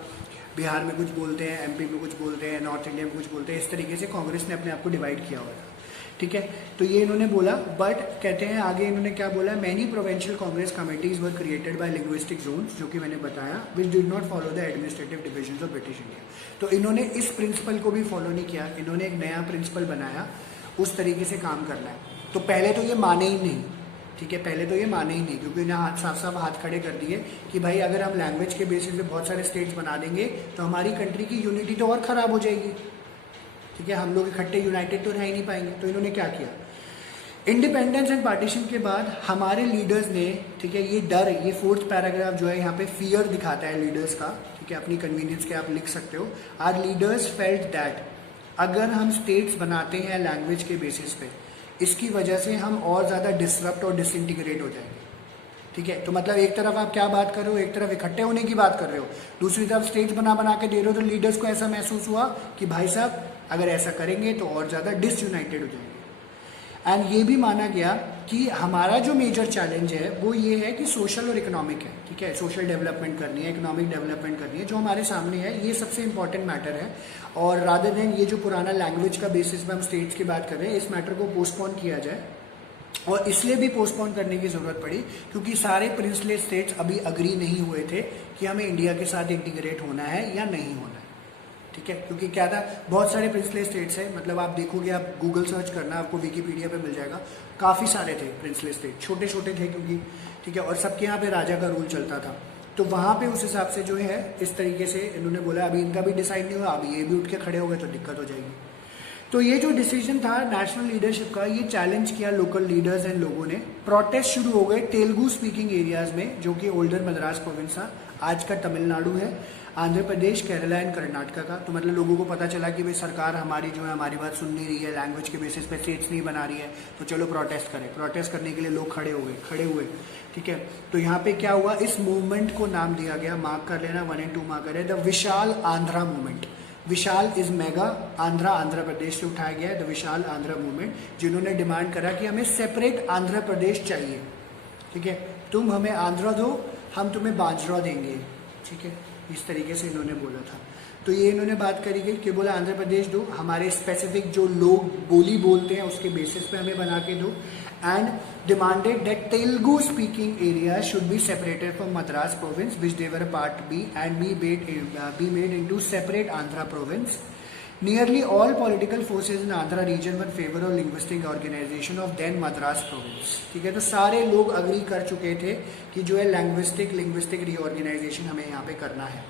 बिहार में कुछ बोलते हैं, एमपी में कुछ बोलते हैं, नॉर्थ इंडिया में कुछ बोलते हैं, इस तरीके से कांग्रेस ने अपने आप को डिवाइड किया हुआ था। ठीक है, तो ये इन्होंने बोला। बट कहते हैं आगे इन्होंने क्या बोला, many provincial congress committees were created by linguistic zones, जो कि मैंने बताया, which did not follow the administrative division of British India. तो इन्होंने इस प्रिंसिपल को भी फॉलो नहीं किया, इन्होंने एक नया प्रिंसिपल बनाया, उस तरीके से काम करना है। तो पहले तो ये माने ही नहीं। ठीक है, पहले तो ये माने ही नहीं, क्योंकि इन्हें हाथ साफ साफ हाथ खड़े कर दिए कि भाई अगर हम लैंग्वेज के बेसिस पे बहुत सारे स्टेट्स बना देंगे तो हमारी कंट्री की यूनिटी तो और ख़राब हो जाएगी। ठीक है, हम लोग इकट्ठे यूनाइटेड तो रह ही नहीं पाएंगे। तो इन्होंने क्या किया, इंडिपेंडेंस एंड पार्टीशन के बाद हमारे लीडर्स ने, ठीक है, ये डर, ये 4th पैराग्राफ जो है यहाँ पे फियर दिखाता है लीडर्स का। ठीक है, अपनी कन्वीनियंस के आप लिख सकते हो, आर लीडर्स फेल्ट दैट अगर हम स्टेट्स बनाते हैं लैंग्वेज के बेसिस पे, इसकी वजह से हम और ज़्यादा डिसरप्ट और डिसइंटीग्रेट हो जाएंगे। ठीक है, तो मतलब एक तरफ आप क्या बात कर रहे हो, एक तरफ इकट्ठे होने की बात कर रहे हो, दूसरी तरफ स्टेट्स बना बना के दे रहे हो। तो लीडर्स को ऐसा महसूस हुआ कि भाई साहब अगर ऐसा करेंगे तो और ज़्यादा डिसयूनाइटेड हो जाएंगे। एंड ये भी माना गया कि हमारा जो मेजर चैलेंज है वो ये है कि सोशल और इकोनॉमिक है। ठीक है, सोशल डेवलपमेंट करनी है, इकोनॉमिक डेवलपमेंट करनी है, जो हमारे सामने है, ये सबसे इंपॉर्टेंट मैटर है। और रादर देन ये जो पुराना लैंग्वेज का बेसिस पे हम स्टेट्स की बात कर रहे हैं, इस मैटर को पोस्टपोन किया जाए और इसलिए भी पोस्टपोन करने की ज़रूरत पड़ी क्योंकि सारे प्रिंसली स्टेट्स अभी अग्री नहीं हुए थे कि हमें इंडिया के साथ इंटीग्रेट होना है या नहीं होना है। ठीक है, क्योंकि क्या था, बहुत सारे प्रिंसली स्टेट्स हैं, मतलब आप देखोगे, आप गूगल सर्च करना, आपको विकीपीडिया पे मिल जाएगा, काफ़ी सारे थे प्रिंसली स्टेट, छोटे छोटे थे क्योंकि, ठीक है, और सबके यहाँ पे राजा का रूल चलता था। तो वहाँ पे उस हिसाब से जो है इस तरीके से इन्होंने बोला अभी इनका भी डिसाइड नहीं हुआ, अभी ये भी उठ के खड़े हो गए तो दिक्कत हो जाएगी। तो ये जो डिसीजन था नेशनल लीडरशिप का, ये चैलेंज किया लोकल लीडर्स एंड लोगों ने। प्रोटेस्ट शुरू हो गए तेलुगु स्पीकिंग एरियाज में, जो कि ओल्डर मद्रास प्रोविंस था, आज का तमिलनाडु है, आंध्र प्रदेश, केरला एंड कर्नाटका का। तो मतलब लोगों को पता चला कि भाई सरकार हमारी जो है हमारी बात सुन नहीं रही है, लैंग्वेज के बेसिस पे स्टेट्स नहीं बना रही है, तो चलो प्रोटेस्ट करें। प्रोटेस्ट करने के लिए लोग खड़े हुए। ठीक है, तो यहाँ पे क्या हुआ, इस मूवमेंट को नाम दिया गया, मार्क कर लेना, 1 और 2 मार्क करें, the Vishal Andhra movement. Vishal is mega, Andhra Andhra Pradesh से उठाया गया है, द विशाल आंध्रा मूवमेंट, जिन्होंने डिमांड करा कि हमें सेपरेट आंध्र प्रदेश चाहिए। ठीक है, तुम हमें आंध्रा दो, हम तुम्हें बांजरा देंगे। ठीक है, इस तरीके से इन्होंने बोला था। तो ये इन्होंने बात करी गई कि बोला आंध्र प्रदेश दो, हमारे स्पेसिफिक जो लोग बोली बोलते हैं उसके बेसिस पे हमें बना के दो, and demanded that Telugu speaking area should be separated from Madras province which they were part B and be made into separate Andhra province. Nearly all political forces in Andhra region were in favor of linguistic organization of then Madras province। ठीक है, तो सारे लोग agree कर चुके थे कि जो है लिंग्विस्टिक रीऑर्गेनाइजेशन हमें यहाँ पे करना है।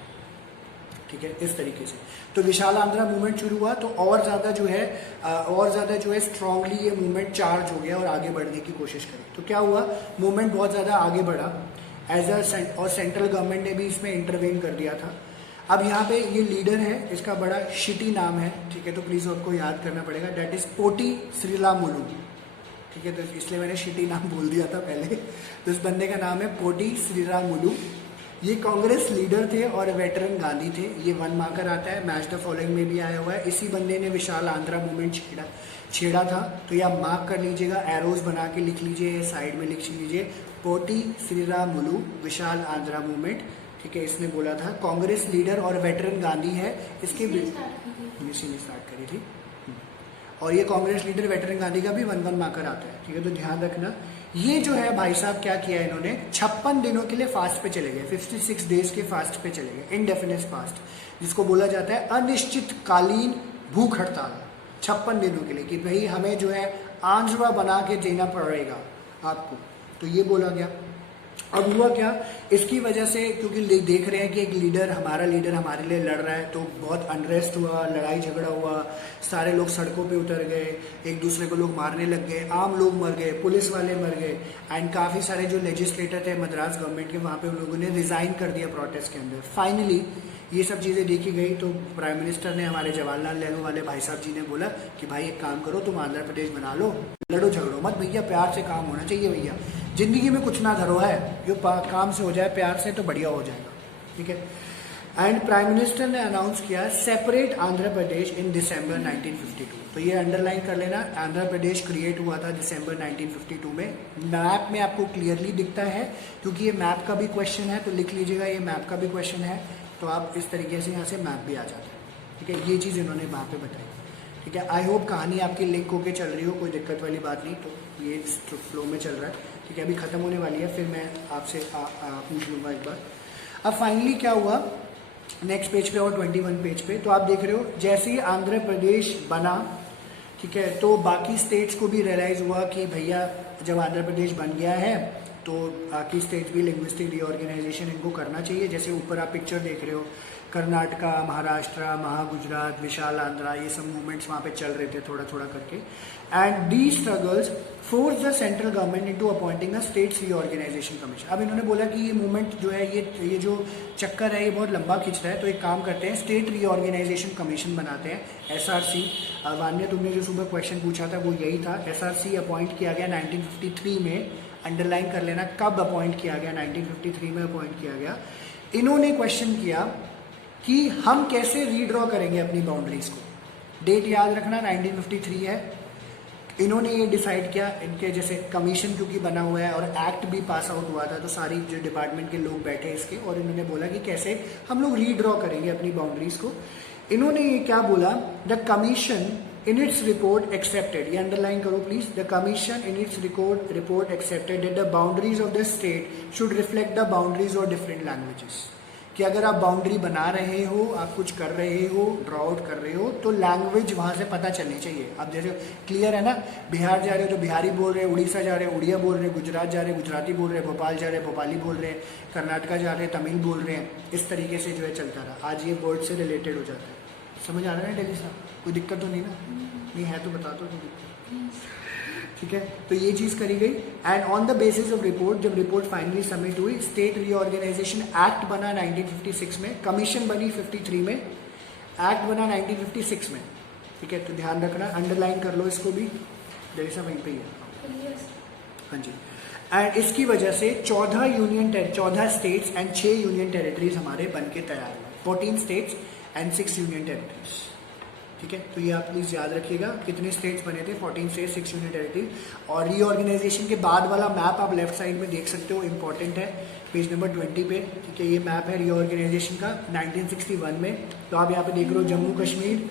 ठीक है, इस तरीके से तो विशाल आंध्रा मूवमेंट शुरू हुआ, तो और ज़्यादा जो है स्ट्रांगली ये मूवमेंट चार्ज हो गया और आगे बढ़ने की कोशिश करी। तो क्या हुआ, मूवमेंट बहुत ज़्यादा आगे बढ़ा और सेंट्रल गवर्नमेंट ने भी इसमें इंटरवेन कर दिया था। अब यहाँ पे ये लीडर है, इसका बड़ा शिटी नाम है। ठीक है, तो प्लीज़ आपको याद करना पड़ेगा, डेट इज़ पोटी श्रीरामुलु। ठीक है, तो इसलिए मैंने शिटी नाम बोल दिया था पहले। तो इस बंदे का नाम है पोटी श्रीरामुलु। ये कांग्रेस लीडर थे और वेटरन गांधी थे। ये 1 मार्कर आता है, मैच द फॉलोइंग में भी आया हुआ है। इसी बंदे ने विशाल आंध्रा मूवमेंट छेड़ा था। तो ये आप मार्क कर लीजिएगा, एरोज बना के लिख लीजिए, साइड में लिख लीजिए, पोटी श्रीरामुलु विशाल आंध्रा मूवमेंट। ठीक है, इसने बोला था, कांग्रेस लीडर और वेटरन गांधी है, इसके इसी ने स्टार्ट करी थी। और ये कांग्रेस लीडर वेटरन गांधी का भी 1 मार्कर आता है। ठीक है, तो ध्यान रखना। ये जो है भाई साहब क्या किया इन्होंने, 56 दिनों के लिए फास्ट पे चले गए, 56 डेज के फास्ट पे चले गए, इनडेफिनेट फास्ट, जिसको बोला जाता है अनिश्चितकालीन भूख हड़ताल। 56 दिनों के लिए कि भाई हमें जो है आंजरा बना के देना पड़ेगा आपको। तो ये बोला गया। अब हुआ क्या, इसकी वजह से, क्योंकि देख रहे हैं कि एक लीडर, हमारा लीडर हमारे लिए लड़ रहा है, तो बहुत अनरेस्ट हुआ, लड़ाई झगड़ा हुआ, सारे लोग सड़कों पे उतर गए, एक दूसरे को लोग मारने लग गए, आम लोग मर गए, पुलिस वाले मर गए, एंड काफ़ी सारे जो लेजिस्लेटर थे मद्रास गवर्नमेंट के, वहाँ पे उन लोगों ने रिजाइन कर दिया प्रोटेस्ट के अंदर। फाइनली ये सब चीज़ें देखी गई तो प्राइम मिनिस्टर ने, हमारे जवाहरलाल नेहरू वाले भाई साहब जी ने बोला कि भाई एक काम करो, तुम आंध्र प्रदेश बना लो, लड़ो झगड़ो मत भैया, प्यार से काम होना चाहिए भैया, जिंदगी में कुछ ना धरो है, जो काम से हो जाए प्यार से तो बढ़िया हो जाएगा। ठीक है, एंड प्राइम मिनिस्टर ने अनाउंस किया सेपरेट आंध्र प्रदेश इन दिसंबर 1952। तो ये अंडरलाइन कर लेना, आंध्र प्रदेश क्रिएट हुआ था दिसंबर 1952 में। मैप में आपको क्लियरली दिखता है, क्योंकि ये मैप का भी क्वेश्चन है, तो लिख लीजिएगा, ये मैप का भी क्वेश्चन है, तो आप इस तरीके से यहाँ से मैप भी आ जाता है। ठीक है, ये चीज़ इन्होंने वहाँ पे बताई। ठीक है, आई होप कहानी आपकी लिंक होके चल रही हो, कोई दिक्कत वाली बात नहीं। तो ये फ्लो में चल रहा है। ठीक है, अभी ख़त्म होने वाली है, फिर मैं आपसे पूछ लूँगा एक बार। अब फाइनली क्या हुआ, नेक्स्ट पेज पे और 21 पेज पे, तो आप देख रहे हो जैसे ही आंध्र प्रदेश बना, ठीक है, तो बाकी स्टेट्स को भी रियलाइज़ हुआ कि भैया जब आंध्र प्रदेश बन गया है तो बाकी स्टेट्स भी लिंग्विस्टिक रीऑर्गेनाइजेशन इनको करना चाहिए। जैसे ऊपर आप पिक्चर देख रहे हो, कर्नाटका, महाराष्ट्र, महागुजरात, विशाल आंध्रा, ये सब मूवमेंट्स वहाँ पे चल रहे थे थोड़ा थोड़ा करके। And the struggles force the central government into appointing a states reorganisation commission. अब इन्होंने बोला कि ये मूवमेंट जो है, ये जो चक्कर है, ये बहुत लंबा खिंच रहा है, तो एक काम करते हैं, स्टेट रीऑर्गेनाइजेशन कमीशन बनाते हैं, SRC। वान्य, तुमने जो सुबह क्वेश्चन पूछा था वो यही था। SRC अपॉइंट किया गया 1953 में, अंडरलाइन कर लेना कब अपॉइंट किया गया, 1953 में अपॉइंट किया गया। इन्होंने क्वेश्चन किया कि हम कैसे रीड्रॉ करेंगे अपनी बाउंड्रीज को। डेट याद रखना 1953 है। इन्होंने ये डिसाइड किया, इनके जैसे कमीशन क्योंकि बना हुआ है और एक्ट भी पास आउट हुआ था, तो सारी जो डिपार्टमेंट के लोग बैठे इसके, और इन्होंने बोला कि कैसे हम लोग रीड्रॉ करेंगे अपनी बाउंड्रीज को। इन्होंने ये क्या बोला, the commission in its report accepted, ये underline करो please, the commission in its report accepted that the boundaries of the state should reflect the boundaries of different languages. कि अगर आप बाउंड्री बना रहे हो, आप कुछ कर रहे हो, ड्रॉ आउट कर रहे हो, तो लैंग्वेज वहाँ से पता चलनी चाहिए. अब जैसे क्लियर है ना, बिहार जा रहे हो तो बिहारी बोल रहे हैं, उड़ीसा जा रहे हैं उड़िया बोल रहे हैं, गुजरात जा रहे हैं गुजराती बोल रहे हैं, भोपाल जा रहे हैं भोपाली बोल रहे हैं, कर्नाटका जा रहे हैं तमिल बोल रहे हैं. इस तरीके से जो है चलता रहा. आज ये वर्ड से रिलेटेड हो जाता है. समझ आ रहा है ना डेली साहब? कोई दिक्कत तो नहीं ना? नहीं है तो बता दो. ठीक है, तो ये चीज़ करी गई. And on the basis of report, जब रिपोर्ट फाइनली सबमिट हुई, स्टेट रीऑर्गेनाइजेशन एक्ट बना 1956 में, कमीशन बनी 53 में, एक्ट बना 1956 में. ठीक है, तो ध्यान रखना, अंडरलाइन कर लो इसको भी, जैसा वहीं पे ही है. हाँ जी. एंड इसकी वजह से 14 स्टेट्स एंड 6 यूनियन टेरिटरीज हमारे बन के तैयार हुए. 14 स्टेट्स एंड 6 यूनियन टेरिटरीज. ठीक है, तो ये आप प्लीज़ याद रखिएगा. कितने स्टेट्स बने थे? 14 स्टेट्स, 6 यूनियन टेरिटरी. और रीऑर्गेनाइजेशन के बाद वाला मैप आप लेफ्ट साइड में देख सकते हो, इंपॉर्टेंट है, पेज नंबर 20 पे. ठीक है, ये मैप है रीऑर्गेनाइजेशन का 1961 में. तो आप यहाँ पे देख रहे हो जम्मू कश्मीर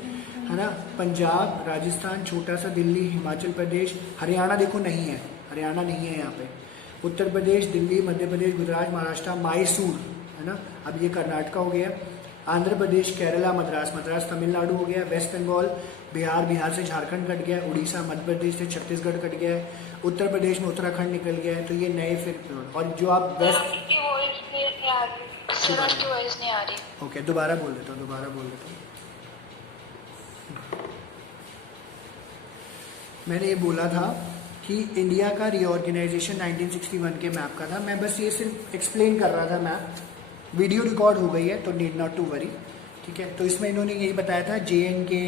है ना, पंजाब, राजस्थान, छोटा सा दिल्ली, हिमाचल प्रदेश, हरियाणा देखो नहीं है, हरियाणा नहीं है यहाँ पे, उत्तर प्रदेश, दिल्ली, मध्य प्रदेश, गुजरात, महाराष्ट्र, मैसूर है ना. अब ये कर्नाटका हो गया, आंध्र प्रदेश, केरला, मद्रास तमिलनाडु हो गया, वेस्ट बंगाल, बिहार से झारखंड कट गया, उड़ीसा मध्य प्रदेश से छत्तीसगढ़ कट गया है, उत्तर प्रदेश में उत्तराखंड निकल गया है. तो ये नए फिर, और जो आप वेस्ट, ओके दोबारा बोल देता हूँ. मैंने ये बोला था कि इंडिया का रीऑर्गेनाइजेशन 1961 के मैप का था. मैं बस ये सिर्फ एक्सप्लेन कर रहा था मैप. वीडियो रिकॉर्ड हो गई है तो नीड नॉट टू वरी. ठीक है, तो इसमें इन्होंने यही बताया था, JNK,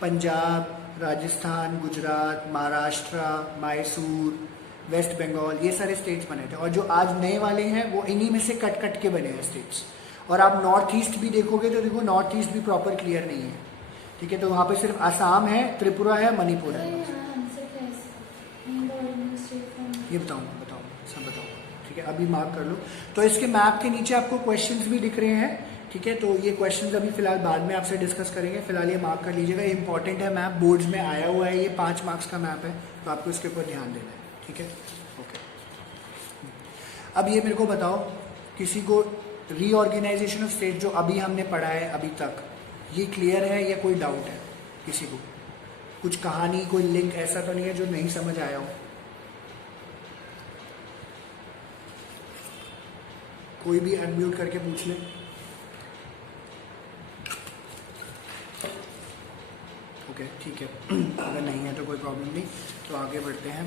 पंजाब, राजस्थान, गुजरात, महाराष्ट्र, मैसूर, वेस्ट बंगाल, ये सारे स्टेट्स बने थे. और जो आज नए वाले हैं वो इन्हीं में से कट के बने हैं स्टेट्स. और आप नॉर्थ ईस्ट भी देखोगे तो देखो नॉर्थ ईस्ट भी प्रॉपर क्लियर नहीं है. ठीक है, तो वहाँ पे सिर्फ आसाम है, त्रिपुरा है, मणिपुर है. ये बताऊँगा सब बताऊँगा. ठीक है, अभी मार्क कर लो. तो इसके मैप के नीचे आपको क्वेश्चंस भी दिख रहे हैं. ठीक है, तो ये क्वेश्चंस अभी फिलहाल बाद में आपसे डिस्कस करेंगे. फिलहाल ये मार्क कर लीजिएगा, ये इंपॉर्टेंट है मैप, बोर्ड्स में आया हुआ है, ये 5 मार्क्स का मैप है, तो आपको इसके ऊपर ध्यान देना है. ठीक है, ओके. अब ये मेरे को बताओ, किसी को रीऑर्गेनाइजेशन ऑफ स्टेट जो अभी हमने पढ़ा है अभी तक, ये क्लियर है या कोई डाउट है किसी को? कुछ कहानी, कोई लिंक ऐसा तो नहीं है जो नहीं समझ आया हो? कोई भी अनम्यूट करके पूछ ले. ओके, ठीक है. अगर नहीं है तो कोई प्रॉब्लम नहीं, तो आगे बढ़ते हैं.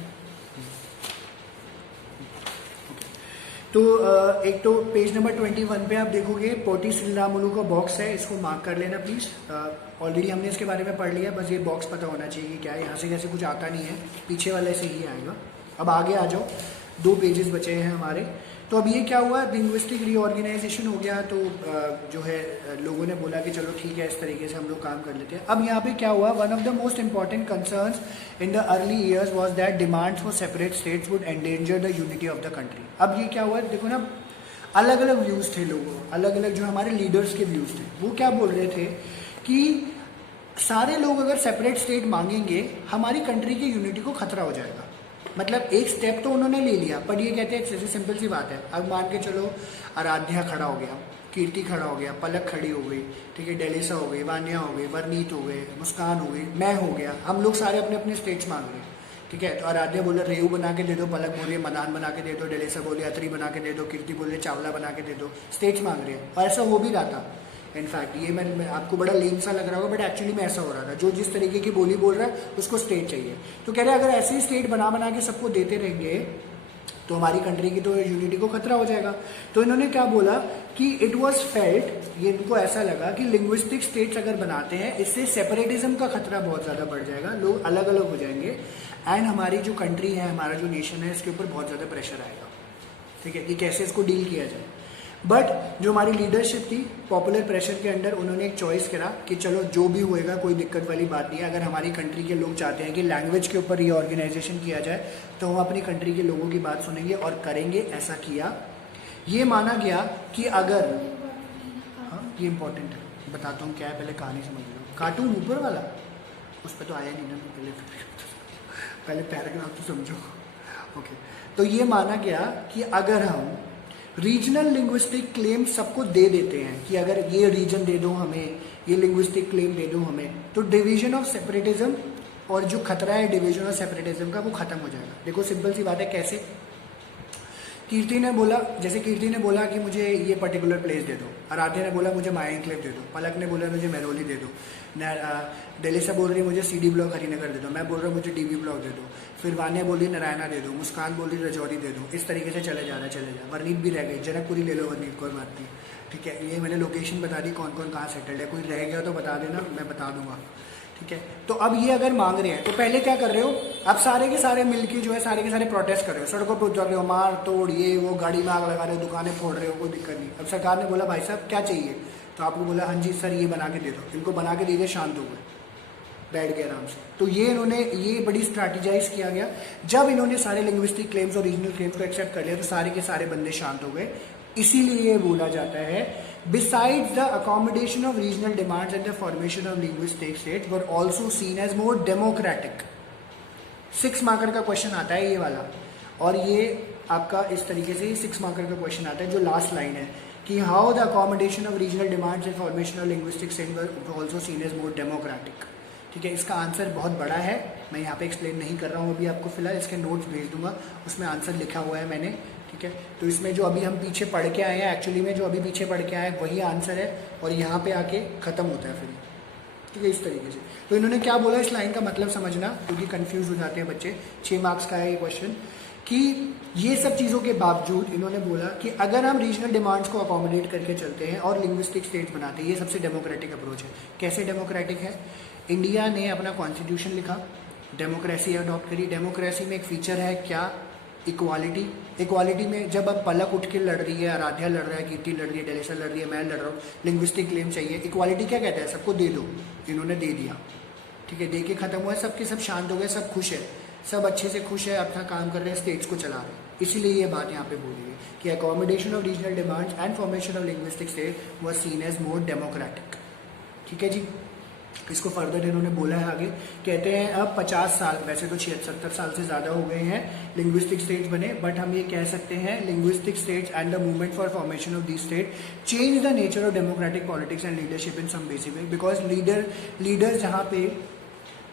ओके, तो एक तो पेज नंबर 21 पे आप देखोगे पोटी श्रीरामुलु का बॉक्स है, इसको मार्क कर लेना प्लीज़. ऑलरेडी हमने इसके बारे में पढ़ लिया, बस ये बॉक्स पता होना चाहिए कि क्या है. यहाँ से जैसे कुछ आता नहीं है, पीछे वाले से ही आएगा. अब आगे आ जाओ, 2 पेजेस बचे हैं हमारे. तो अब ये क्या हुआ, लिंग्विस्टिक रीऑर्गेनाइजेशन हो गया. तो जो है लोगों ने बोला कि चलो ठीक है, इस तरीके से हम लोग काम कर लेते हैं. अब यहाँ पे क्या हुआ, one of the most important concerns in the early years was that demands for separate states would endanger the unity of the country. अब ये क्या हुआ, देखो ना, अलग अलग व्यूज़ थे लोगों, अलग अलग जो हमारे लीडर्स के व्यूज़ थे. वो क्या बोल रहे थे कि सारे लोग अगर सेपरेट स्टेट मांगेंगे, हमारी कंट्री की यूनिटी को खतरा हो जाएगा. मतलब एक स्टेप तो उन्होंने ले लिया, पर ये कहते हैं जैसे सिंपल सी बात है. अब मान के चलो आराध्या खड़ा हो गया, कीर्ति खड़ा हो गया, पलक खड़ी हो गई, ठीक है, डेलिसा हो गई, वान्या हो गई, वरनीत हो गए, मुस्कान हो गई, मैं हो गया. हम लोग सारे अपने अपने स्टेट्स मांग रहे हैं. ठीक है, तो आराध्या बोले रेयू बना के दे दो, पलक बोले मदान बना के दे दो, डेलिसा बोले अत्री बना के दे दो, कीर्ति बोले चावला बना के दे दो. स्टेट्स मांग रहे हैं, और ऐसा हो भी रहा था. इनफैक्ट ये मैं आपको बड़ा लेम सा लग रहा होगा, बट एक्चुअली में ऐसा हो रहा था. जो जिस तरीके की बोली बोल रहा है उसको स्टेट चाहिए. तो कह रहे हैं अगर ऐसे ही स्टेट बना के सबको देते रहेंगे तो हमारी कंट्री की तो यूनिटी को खतरा हो जाएगा. तो इन्होंने क्या बोला कि इट वॉज फेल्ट, ये इनको ऐसा लगा कि लिंग्विस्टिक स्टेट्स अगर बनाते हैं, इससे सेपरेटिज्म का खतरा बहुत ज़्यादा बढ़ जाएगा, लोग अलग अलग हो जाएंगे, एंड हमारी जो कंट्री है, हमारा जो नेशन है, इसके ऊपर बहुत ज़्यादा प्रेशर आएगा. ठीक है, कि कैसे इसको डील किया जाए. बट जो हमारी लीडरशिप थी, पॉपुलर प्रेशर के अंडर उन्होंने एक चॉइस करा कि चलो जो भी होएगा कोई दिक्कत वाली बात नहीं है. अगर हमारी कंट्री के लोग चाहते हैं कि लैंग्वेज के ऊपर रीऑर्गेनाइजेशन किया जाए, तो हम अपनी कंट्री के लोगों की बात सुनेंगे और करेंगे. ऐसा किया. ये माना गया कि अगर, हाँ ये इंपॉर्टेंट है, बताता हूँ क्या है, पहले कहानी समझ लो. कार्टून ऊपर वाला, उस पर तो आया नहीं ना, पहले पैराग्राफ तो समझो। ओके, तो ये माना गया कि अगर हम रीजनल लिंग्विस्टिक क्लेम सबको दे देते हैं कि अगर ये रीजन दे दो हमें, ये लिंग्विस्टिक क्लेम दे दो हमें, तो डिवीजन ऑफ सेपरेटिज्म और जो खतरा है डिवीजन ऑफ सेपरेटिज्म का वो खत्म हो जाएगा। देखो सिंपल सी बात है, कैसे? कीर्ति ने बोला, जैसे कीर्ति ने बोला कि मुझे ये पर्टिकुलर प्लेस दे दो, आराध्या ने बोला मुझे माया एन्क्लेव दे दो, पलक ने बोला मुझे मेहरौली दे दो, दिल्ली से बोल रही मुझे CD ब्लॉक हरिनगर दे दो, मैं बोल रहा हूँ मुझे DB ब्लॉक दे दो, फिर वान्या बोली नारायणा दे दो, मुस्कान बोल रही रजौरी दे दो। इस तरीके से चले जा रहा है। वरनीत भी रह गई, जनकपुरी ले लो, वरनीत कोई बात नहीं, ठीक है। ये मैंने लोकेशन बता दी कौन कौन कहाँ सेटल्ड है, कोई रह गया तो बता देना, मैं बता दूंगा, ठीक है। तो अब ये अगर मांग रहे हैं तो पहले क्या कर रहे हो, अब सारे के सारे मिलके जो है सारे के सारे प्रोटेस्ट कर रहे हो, सड़कों पर उतर रहे हो, मार तोड़, ये वो, गाड़ी में आग लगा रहे हो, दुकानें फोड़ रहे हो, कोई दिक्कत नहीं। अब सरकार ने बोला भाई साहब क्या चाहिए, तो आपको बोला हाँ जी सर ये बना के दे दो, इनको बना के दे दिया, शांत हो गए, बैठ गए आराम से। तो ये इन्होंने ये बड़ी स्ट्रैटेजाइज किया गया। जब इन्होंने सारे लिंग्विस्टिक क्लेम्स और रीजनल क्लेम्स को एक्सेप्ट कर लिया तो सारे के सारे बंदे शांत हो गए। इसीलिए ये बोला जाता है besides the accommodation of regional demands and the formation of linguistic states were also seen as more democratic। 6 marker का क्वेश्चन आता है ये वाला, और ये आपका इस तरीके से 6 मार्कर का क्वेश्चन आता है जो लास्ट लाइन है कि how the accommodation of regional demands and formation of linguistic state were also seen as more democratic. ठीक है, इसका आंसर बहुत बड़ा है, मैं यहाँ पे एक्सप्लेन नहीं कर रहा हूँ अभी आपको, फिलहाल इसके नोट्स भेज दूंगा, उसमें आंसर लिखा हुआ है मैंने, ठीक है। तो इसमें जो अभी हम पीछे पढ़ के आए हैं, एक्चुअली में जो अभी पीछे पढ़ के आए हैं वही आंसर है, और यहाँ पे आके खत्म होता है फिर, ठीक है, इस तरीके से। तो इन्होंने क्या बोला, इस लाइन का मतलब समझना, क्योंकि कंफ्यूज हो जाते हैं बच्चे। 6 मार्क्स का है ये क्वेश्चन, कि ये सब चीज़ों के बावजूद इन्होंने बोला कि अगर हम रीजनल डिमांड्स को अकोमोडेट करके चलते हैं और लिंग्विस्टिक स्टेट्स बनाते हैं, ये सबसे डेमोक्रेटिक अप्रोच है। कैसे डेमोक्रेटिक है? इंडिया ने अपना कॉन्स्टिट्यूशन लिखा, डेमोक्रेसी अडॉप्ट करी। डेमोक्रेसी में एक फीचर है क्या? इक्वालिटी। इक्वालिटी में जब अब पलक उठ के लड़ रही है, आराध्या लड़ रहा है, कीर्ति लड़ रही है, डेलेसा लड़ रही है, मैं लड़ रहा हूँ, लिंग्विस्टिक क्लेम चाहिए, इक्वालिटी क्या कहता है? सबको दे दो। इन्होंने दे दिया, ठीक है, दे के खत्म हुआ, सबके सब शांत हो गए, सब खुश है, सब अच्छे से खुश है, अपना काम कर रहे हैं, स्टेट्स को चला रहे हैं। इसीलिए ये बात यहाँ पे बोली है कि accommodation of regional demands and formation of linguistic state was seen as more democratic. ठीक है जी, इसको फर्दर इन्होंने बोला है आगे, कहते हैं अब 50 साल, वैसे तो 76-70 साल से ज़्यादा हो गए हैं लिंग्विस्टिक स्टेट्स बने, बट हम ये कह सकते हैं linguistic states and the movement for formation of the state change the nature of democratic politics and leadership in some basic way. Because leader जहाँ पे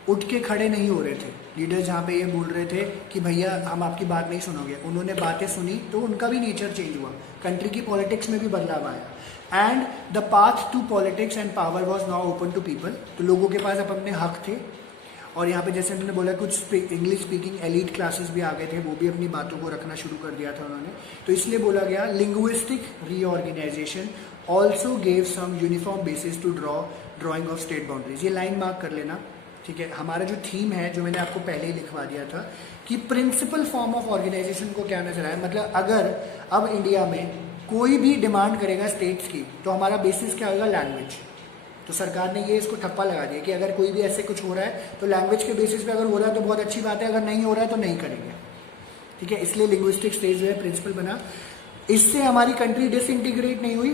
उठ के खड़े नहीं हो रहे थे, लीडर जहाँ पे ये बोल रहे थे कि भैया हम आपकी बात नहीं सुनोगे, उन्होंने बातें सुनी तो उनका भी नेचर चेंज हुआ, कंट्री की पॉलिटिक्स में भी बदलाव आया, and the path to politics and power was now open to people. तो लोगों के पास अब अपने हक थे, और यहाँ पे जैसे उन्होंने बोला कुछ इंग्लिश स्पीकिंग एलीट क्लासेस भी आ गए थे, वो भी अपनी बातों को रखना शुरू कर दिया था उन्होंने। तो इसलिए बोला गया linguistic reorganisation also gave some uniform basis to drawing of state boundaries. ये लाइन मार्क कर लेना, ठीक है। हमारा जो थीम है, जो मैंने आपको पहले ही लिखवा दिया था, कि प्रिंसिपल फॉर्म ऑफ ऑर्गेनाइजेशन को क्या नजर आया, मतलब अगर अब इंडिया में कोई भी डिमांड करेगा स्टेट्स की तो हमारा बेसिस क्या होगा? लैंग्वेज। तो सरकार ने ये इसको ठप्पा लगा दिया कि अगर कोई भी ऐसे कुछ हो रहा है तो लैंग्वेज के बेसिस पे अगर हो रहा है तो बहुत अच्छी बात है, अगर नहीं हो रहा है तो नहीं करेंगे, ठीक है। इसलिए लिंग्विस्टिक स्टेट जो है प्रिंसिपल बना। इससे हमारी कंट्री डिसइंटीग्रेट नहीं हुई,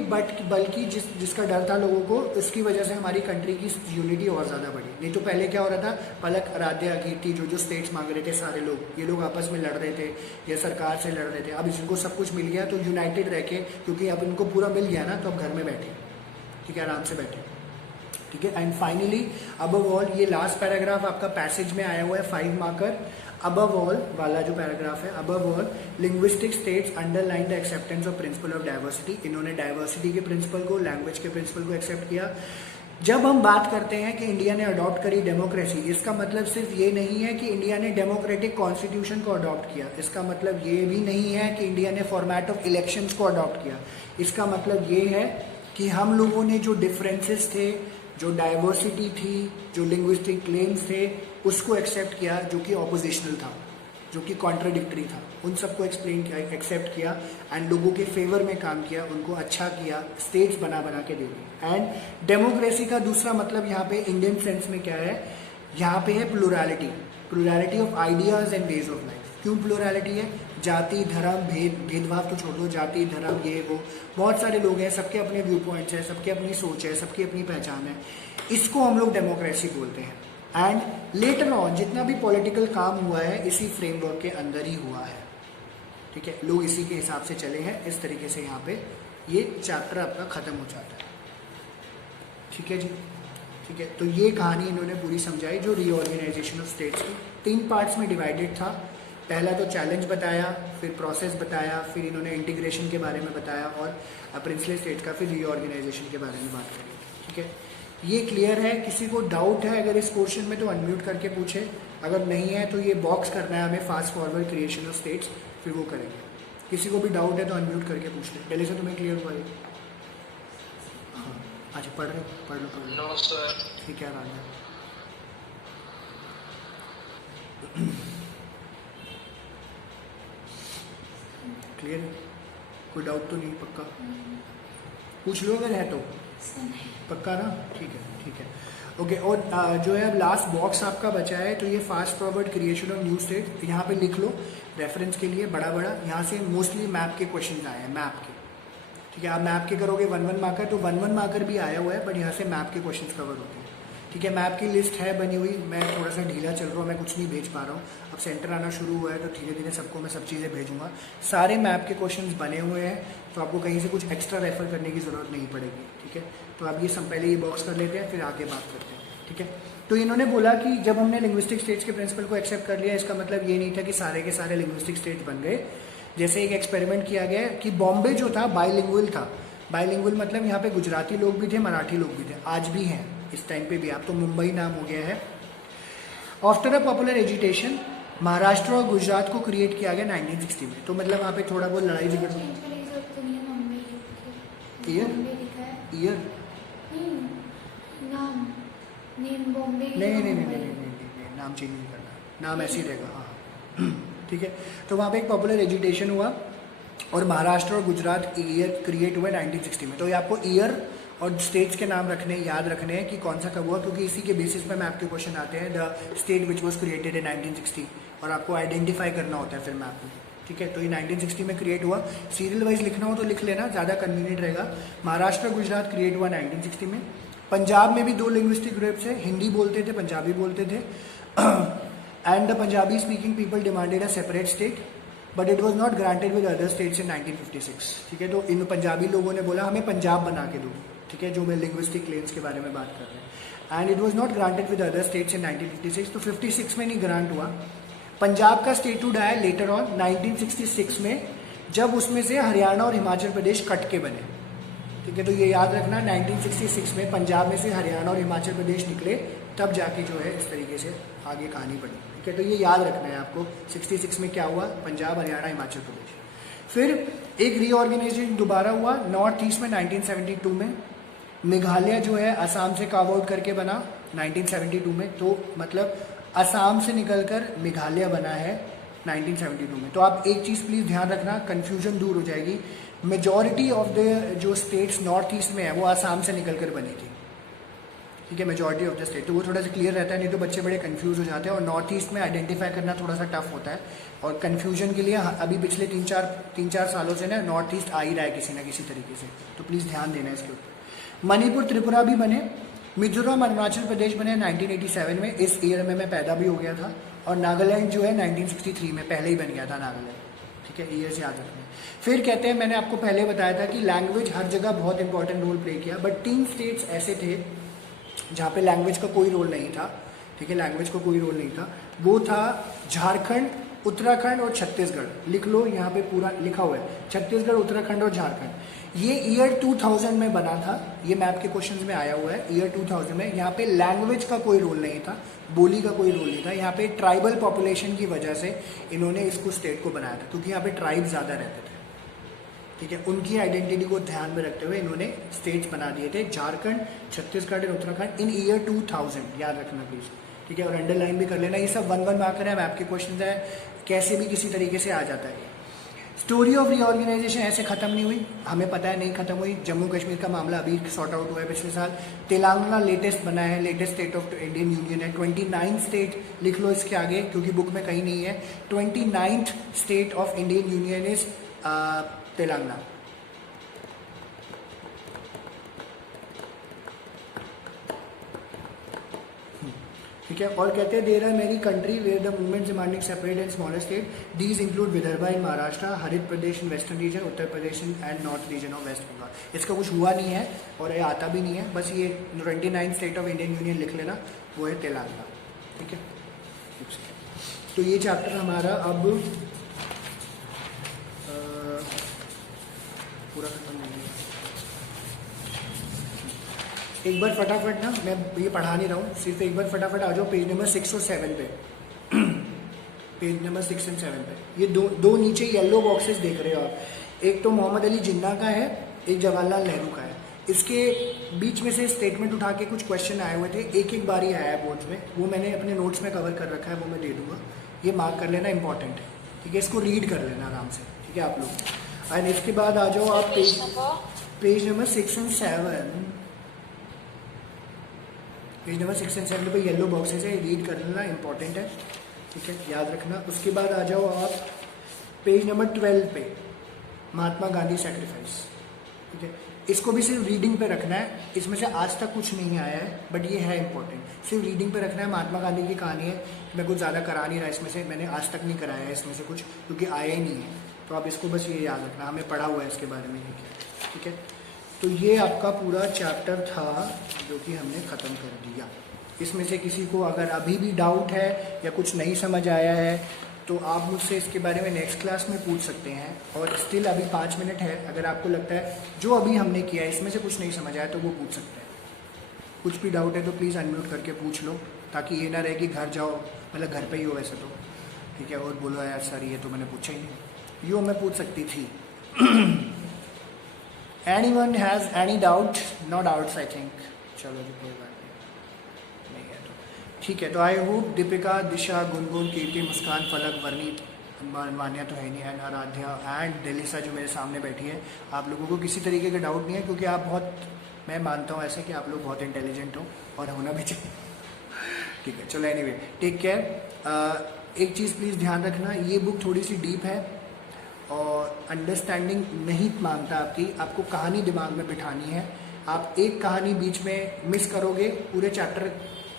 बल्कि जिसका डर था लोगों को, इसकी वजह से हमारी कंट्री की यूनिटी और ज़्यादा बढ़ी। नहीं तो पहले क्या हो रहा था, पलक, आराध्या, कीर्ति, जो स्टेट्स मांग रहे थे सारे लोग, ये लोग आपस में लड़ रहे थे या सरकार से लड़ रहे थे। अब इनको सब कुछ मिल गया तो यूनाइटेड रह के, क्योंकि अब इनको पूरा मिल गया ना, तो अब घर में बैठे, ठीक है, आराम से बैठे, ठीक है। एंड फाइनली अबव ऑल, ये लास्ट पैराग्राफ आपका पैसेज में आया हुआ है 5 मार्कर, अबव ऑल वाला जो पैराग्राफ है, above all linguistic states underline the acceptance of principle of diversity. इन्होंने डाइवर्सिटी के प्रिंसिपल को, लैंग्वेज के प्रिंसिपल को एक्सेप्ट किया। जब हम बात करते हैं कि इंडिया ने अडॉप्ट करी डेमोक्रेसी, इसका मतलब सिर्फ ये नहीं है कि इंडिया ने डेमोक्रेटिक कॉन्स्टिट्यूशन को अडॉप्ट किया, इसका मतलब ये भी नहीं है कि इंडिया ने फॉर्मेट ऑफ इलेक्शंस को अडॉप्ट किया। इसका मतलब ये है कि हम लोगों ने जो डिफरेंसेस थे, जो डाइवर्सिटी थी, जो लिंग्विस्टिक क्लेम्स थे, उसको एक्सेप्ट किया, जो कि ऑपोजिशनल था, जो कि कॉन्ट्राडिक्टरी था, उन सबको एक्सप्लेन किया, एक्सेप्ट किया, एंड लोगों के फेवर में काम किया, उनको अच्छा किया, स्टेट्स बना के दे दी। एंड डेमोक्रेसी का दूसरा मतलब यहाँ पे इंडियन सेंस में क्या है, यहाँ पे है plurality of ideas and ways of life. क्यों प्लुरैलिटी है? जाति, धर्म, भेदभाव तो छोड़ दो, जाति, धर्म, ये वो, बहुत सारे लोग हैं, सबके अपने व्यू पॉइंट्स हैं, सबके अपनी सोच है, सबकी अपनी पहचान है, इसको हम लोग डेमोक्रेसी बोलते हैं, एंड लेटर ऑन जितना भी पॉलिटिकल काम हुआ है इसी फ्रेमवर्क के अंदर ही हुआ है, ठीक है। लोग इसी के हिसाब से चले हैं, इस तरीके से यहाँ पे ये चैप्टर आपका ख़त्म हो जाता है, ठीक है जी। ठीक है, तो ये कहानी इन्होंने पूरी समझाई जो रीऑर्गेनाइजेशन ऑफ स्टेट्स की 3 पार्ट्स में डिवाइडेड था। पहला तो चैलेंज बताया, फिर प्रोसेस बताया, फिर इन्होंने इंटीग्रेशन के बारे में बताया और प्रिंसली स्टेट का फिर रीऑर्गेनाइजेशन के बारे में बात करी, ठीक है। ये क्लियर है? किसी को डाउट है अगर इस क्वेश्चन में तो अनम्यूट करके पूछे, अगर नहीं है तो ये बॉक्स करना है हमें fast forward creation of states, फिर वो करेंगे। किसी को भी डाउट है तो अनम्यूट करके पूछ ले। पहले से तुम्हें क्लियर हुआ है? हाँ, अच्छा पढ़ लो। No sir. ठीक है राजा, क्लियर है? कोई डाउट तो नहीं? पक्का पूछ लो अगर है तो, पक्का ना? ठीक है ओके। और जो है अब लास्ट बॉक्स आपका बचा है, तो ये fast forward creation of new state यहाँ पे लिख लो रेफरेंस के लिए बड़ा यहाँ से मोस्टली मैप के क्वेश्चन आए हैं, मैप के, ठीक है। आप मैप के करोगे 1-1 मार्कर, तो 1-1 मार्कर भी आया हुआ है, बट यहाँ से मैप के क्वेश्चन कवर होते हैं, ठीक है। मैप की लिस्ट है बनी हुई, मैं थोड़ा सा ढीला चल रहा हूँ, मैं कुछ नहीं भेज पा रहा हूँ। अब सेंटर आना शुरू हुआ है तो धीरे धीरे सबको मैं सब चीज़ें भेजूंगा। सारे मैप के क्वेश्चंस बने हुए हैं, तो आपको कहीं से कुछ एक्स्ट्रा रेफर करने की ज़रूरत नहीं पड़ेगी, ठीक है। तो आप ये सब पहले ये बॉक्स कर लेते हैं, फिर आगे बात करते हैं, ठीक है। तो इन्होंने बोला कि जब हमने लिंग्विस्टिक स्टेट्स के प्रिंसिपल को एक्सेप्ट कर लिया, इसका मतलब ये नहीं था कि सारे के सारे लिंग्विस्टिक स्टेट्स बन गए। जैसे एक एक्सपेरिमेंट किया गया कि बॉम्बे जो था बाइलिंगुअल था। बाइलिंगुअल मतलब यहाँ पे गुजराती लोग भी थे, मराठी लोग भी थे, आज भी हैं, इस टाइम पे भी। आप तो मुंबई नाम हो गया है। After a popular agitation Maharashtra और गुजरात को क्रिएट किया गया 1960 में। तो मतलब वहाँ पे थोड़ा बहुत लड़ाई झगड़ ईयर नहीं, नाम चेंज नहीं करना, नाम ऐसे ही रहेगा, हाँ ठीक है। तो वहाँ पे एक पॉपुलर एजिटेशन हुआ और महाराष्ट्र और गुजरात ईयर क्रिएट हुआ 1960 में। तो ये आपको ईयर और स्टेट्स के नाम रखने, याद रखने हैं कि कौन सा कब हुआ, क्योंकि इसी के बेसिस पे मैप के क्वेश्चन आते हैं। The state which was created in 1960, और आपको आइडेंटिफाई करना होता है फिर मैप में, ठीक है। तो ये 1960 में क्रिएट हुआ। सीरियल वाइज लिखना हो तो लिख लेना, ज़्यादा कन्वीनियंट रहेगा। महाराष्ट्र गुजरात क्रिएट हुआ 1960 में। पंजाब में भी 2 लिंग्विस्टिक ग्रुप्स है, हिंदी बोलते थे, पंजाबी बोलते थे। And the Punjabi speaking people demanded a separate state, but it was not granted with other states in 1956, ठीक है। तो इन पंजाबी लोगों ने बोला हमें पंजाब बना के दो, ठीक है, जो मैं लिंग्विस्टिक क्लेम्स के बारे में बात कर रहे हैं। And it was not granted with other states in 1956, तो 56 में नहीं ग्रांट हुआ। पंजाब का स्टेटहुड आया लेटर ऑन 1966 में, जब उसमें से हरियाणा और हिमाचल प्रदेश कट के बने, ठीक है। तो ये याद रखना, 1966 में पंजाब में से हरियाणा और हिमाचल प्रदेश निकले, तब जाके जो है इस तरीके से आगे कहानी बढ़ी, ठीक है। तो ये याद रखना है आपको, 66 में क्या हुआ, पंजाब, हरियाणा, हिमाचल प्रदेश। फिर एक रीऑर्गेनाइजेशन दोबारा हुआ नॉर्थ ईस्ट में 1972 में। मेघालय जो है असम से कार्व आउट करके बना 1972 में, तो मतलब असम से निकलकर मेघालय बना है 1972 में। तो आप एक चीज़ प्लीज़ ध्यान रखना, कन्फ्यूजन दूर हो जाएगी। मेजॉरिटी ऑफ द जो स्टेट्स नॉर्थ ईस्ट में है वो असम से निकलकर बनी थी, ठीक है, मेजॉरिटी ऑफ द स्टेट। तो वो थोड़ा सा क्लियर रहता है, नहीं तो बच्चे बड़े कंफ्यूज हो जाते हैं। और नॉर्थ ईस्ट में आइडेंटिफाई करना थोड़ा सा टफ होता है, और कन्फ्यूजन के लिए अभी पिछले 3-4 सालों से ना नॉर्थ ईस्ट आ ही रहा है किसी ना किसी तरीके से, तो प्लीज़ ध्यान देना इसके ऊपर। मणिपुर, त्रिपुरा भी बने। मिजोरम, अरुणाचल प्रदेश बने 1987 में, इस ईयर में मैं पैदा भी हो गया था। और नागालैंड जो है 1963 में पहले ही बन गया था नागालैंड, ठीक है, ईयर्स याद रखना। फिर कहते हैं, मैंने आपको पहले बताया था कि लैंग्वेज हर जगह बहुत इंपॉर्टेंट रोल प्ले किया, बट 3 स्टेट्स ऐसे थे जहाँ पे लैंग्वेज का कोई रोल नहीं था, ठीक है, लैंग्वेज का कोई रोल नहीं था। वो था झारखंड, उत्तराखंड और छत्तीसगढ़। लिख लो, यहाँ पे पूरा लिखा हुआ है, छत्तीसगढ़, उत्तराखंड और झारखंड। ये ईयर 2000 में बना था, ये मैप के क्वेश्चंस में आया हुआ है, ईयर 2000 में। यहाँ पे लैंग्वेज का कोई रोल नहीं था, बोली का कोई रोल नहीं था। यहाँ पे ट्राइबल पॉपुलेशन की वजह से इन्होंने इसको स्टेट को बनाया था, क्योंकि यहाँ पे ट्राइब ज़्यादा रहते थे, ठीक है। उनकी आइडेंटिटी को ध्यान में रखते हुए इन्होंने स्टेट्स बना दिए थे, झारखंड, छत्तीसगढ़ और उत्तराखंड, इन ईयर 2000, याद रखना प्लीज, ठीक है। और अंडरलाइन भी कर लेना, ये सब 1-1 मार्कर है, मैप के क्वेश्चन है, कैसे भी किसी तरीके से आ जाता है। स्टोरी ऑफ रीऑर्गेनाइजेशन ऐसे खत्म नहीं हुई, हमें पता है नहीं खत्म हुई। जम्मू कश्मीर का मामला अभी सॉर्ट आउट हुआ है पिछले साल। तेलंगाना लेटेस्ट बना है, latest state of Indian union है। 29 स्टेट लिख लो इसके आगे, क्योंकि बुक में कहीं नहीं है। 29th state of Indian union is Telangana. ठीक है। और कहते हैं there are many country where the movement demanding separate and smaller state, these include Vidarbha in Maharashtra, Harit Pradesh in western region, Uttar Pradesh and north region of West Bengal. इसका कुछ हुआ नहीं है और ये आता भी नहीं है, बस ये 29 स्टेट ऑफ इंडियन यूनियन लिख लेना, वो है तेलंगाना। ठीक है, तो ये चैप्टर हमारा अब पूरा खत्म नहीं है। एक बार फटाफट ना, मैं ये पढ़ा नहीं रहा हूँ, सिर्फ एक बार फटाफट आ जाओ पेज नंबर 6 और 7 पे। पेज नंबर 6 और 7 पे ये दो नीचे येलो बॉक्सेस देख रहे हो आप, एक तो मोहम्मद अली जिन्ना का है, एक जवाहरलाल नेहरू का है। इसके बीच में से स्टेटमेंट उठा के कुछ क्वेश्चन आए हुए थे, एक एक बारी आया है बोर्ड में, वो मैंने अपने नोट्स में कवर कर रखा है, वो मैं दे दूंगा, ये मार्क कर लेना, इंपॉर्टेंट है। ठीक है, इसको रीड कर लेना आराम से। ठीक है आप लोग, एंड इसके बाद आ जाओ आप पेज नंबर 6 और 7। पेज नंबर 6 और 7 पे येलो बॉक्सेस है, रीड कर लेना, इंपॉर्टेंट है। ठीक है, याद रखना। उसके बाद आ जाओ आप पेज नंबर 12 पे, महात्मा गांधी सेक्रीफाइस। ठीक है, इसको भी सिर्फ रीडिंग पे रखना है, इसमें से आज तक कुछ नहीं आया है, बट ये है इंपॉर्टेंट, सिर्फ रीडिंग पे रखना है। महात्मा गांधी की कहानी है, मैं कुछ ज़्यादा करा नहीं रहा इसमें से, मैंने आज तक नहीं कराया है इसमें से कुछ, क्योंकि आया ही नहीं है, तो आप इसको बस ये याद रखना, हमें पढ़ा हुआ है इसके बारे में। ठीक है, तो ये आपका पूरा चैप्टर था जो कि हमने ख़त्म कर दिया। इसमें से किसी को अगर अभी भी डाउट है या कुछ नहीं समझ आया है तो आप मुझसे इसके बारे में नेक्स्ट क्लास में पूछ सकते हैं। और स्टिल अभी 5 मिनट है, अगर आपको लगता है जो अभी हमने किया है इसमें से कुछ नहीं समझ आया तो वो पूछ सकते हैं। कुछ भी डाउट है तो प्लीज़ अनम्यूट करके पूछ लो, ताकि ये ना रहे कि घर जाओ, मतलब घर पे ही हो वैसे तो, ठीक है, और बोलो यार सर ये तो मैंने पूछा ही नहीं, यो मैं पूछ सकती थी। Anyone has any doubt? No doubts I think. चलो जी कोई बात नहीं है तो ठीक है। तो आई होप दीपिका, दिशा, गुनगुन, कीर्ति, मुस्कान, फलक, वर्णित, मान्या तो है नहीं, एंड आराध्या एंड डेलिसा जो मेरे सामने बैठी है, आप लोगों को किसी तरीके का डाउट नहीं है, क्योंकि आप बहुत, मैं मानता हूँ ऐसे कि आप लोग बहुत इंटेलिजेंट हो और होना भी चाहिए। ठीक है, चलो एनीवे टेक केयर। एक चीज़ प्लीज़ ध्यान रखना, ये बुक थोड़ी सी डीप है और अंडरस्टैंडिंग नहीं मांगता आपकी, आपको कहानी दिमाग में बिठानी है। आप एक कहानी बीच में मिस करोगे, पूरे चैप्टर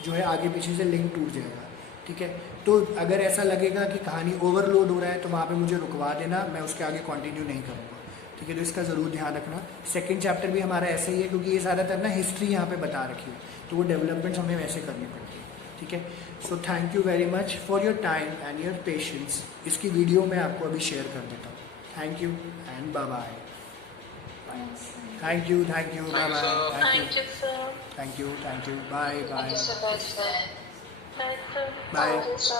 जो है आगे पीछे से लिंक टूट जाएगा। ठीक है, तो अगर ऐसा लगेगा कि कहानी ओवरलोड हो रहा है तो वहाँ पे मुझे रुकवा देना, मैं उसके आगे कंटिन्यू नहीं करूँगा। ठीक है, तो इसका ज़रूर ध्यान रखना। सेकंड चैप्टर भी हमारा ऐसा ही है, क्योंकि ये ज़्यादातर ना हिस्ट्री यहाँ पे बता रखी है, तो वो डेवलपमेंट्स हमें वैसे करनी पड़ती है। ठीक है, so thank you very much for your time and your patience. इसकी वीडियो मैं आपको अभी शेयर कर देता हूँ। Thank you and bye bye. Thank you bye bye. Thank you, sir. Thank you bye bye Thank you so much, sir. Bye, sir. Bye. Bye, sir.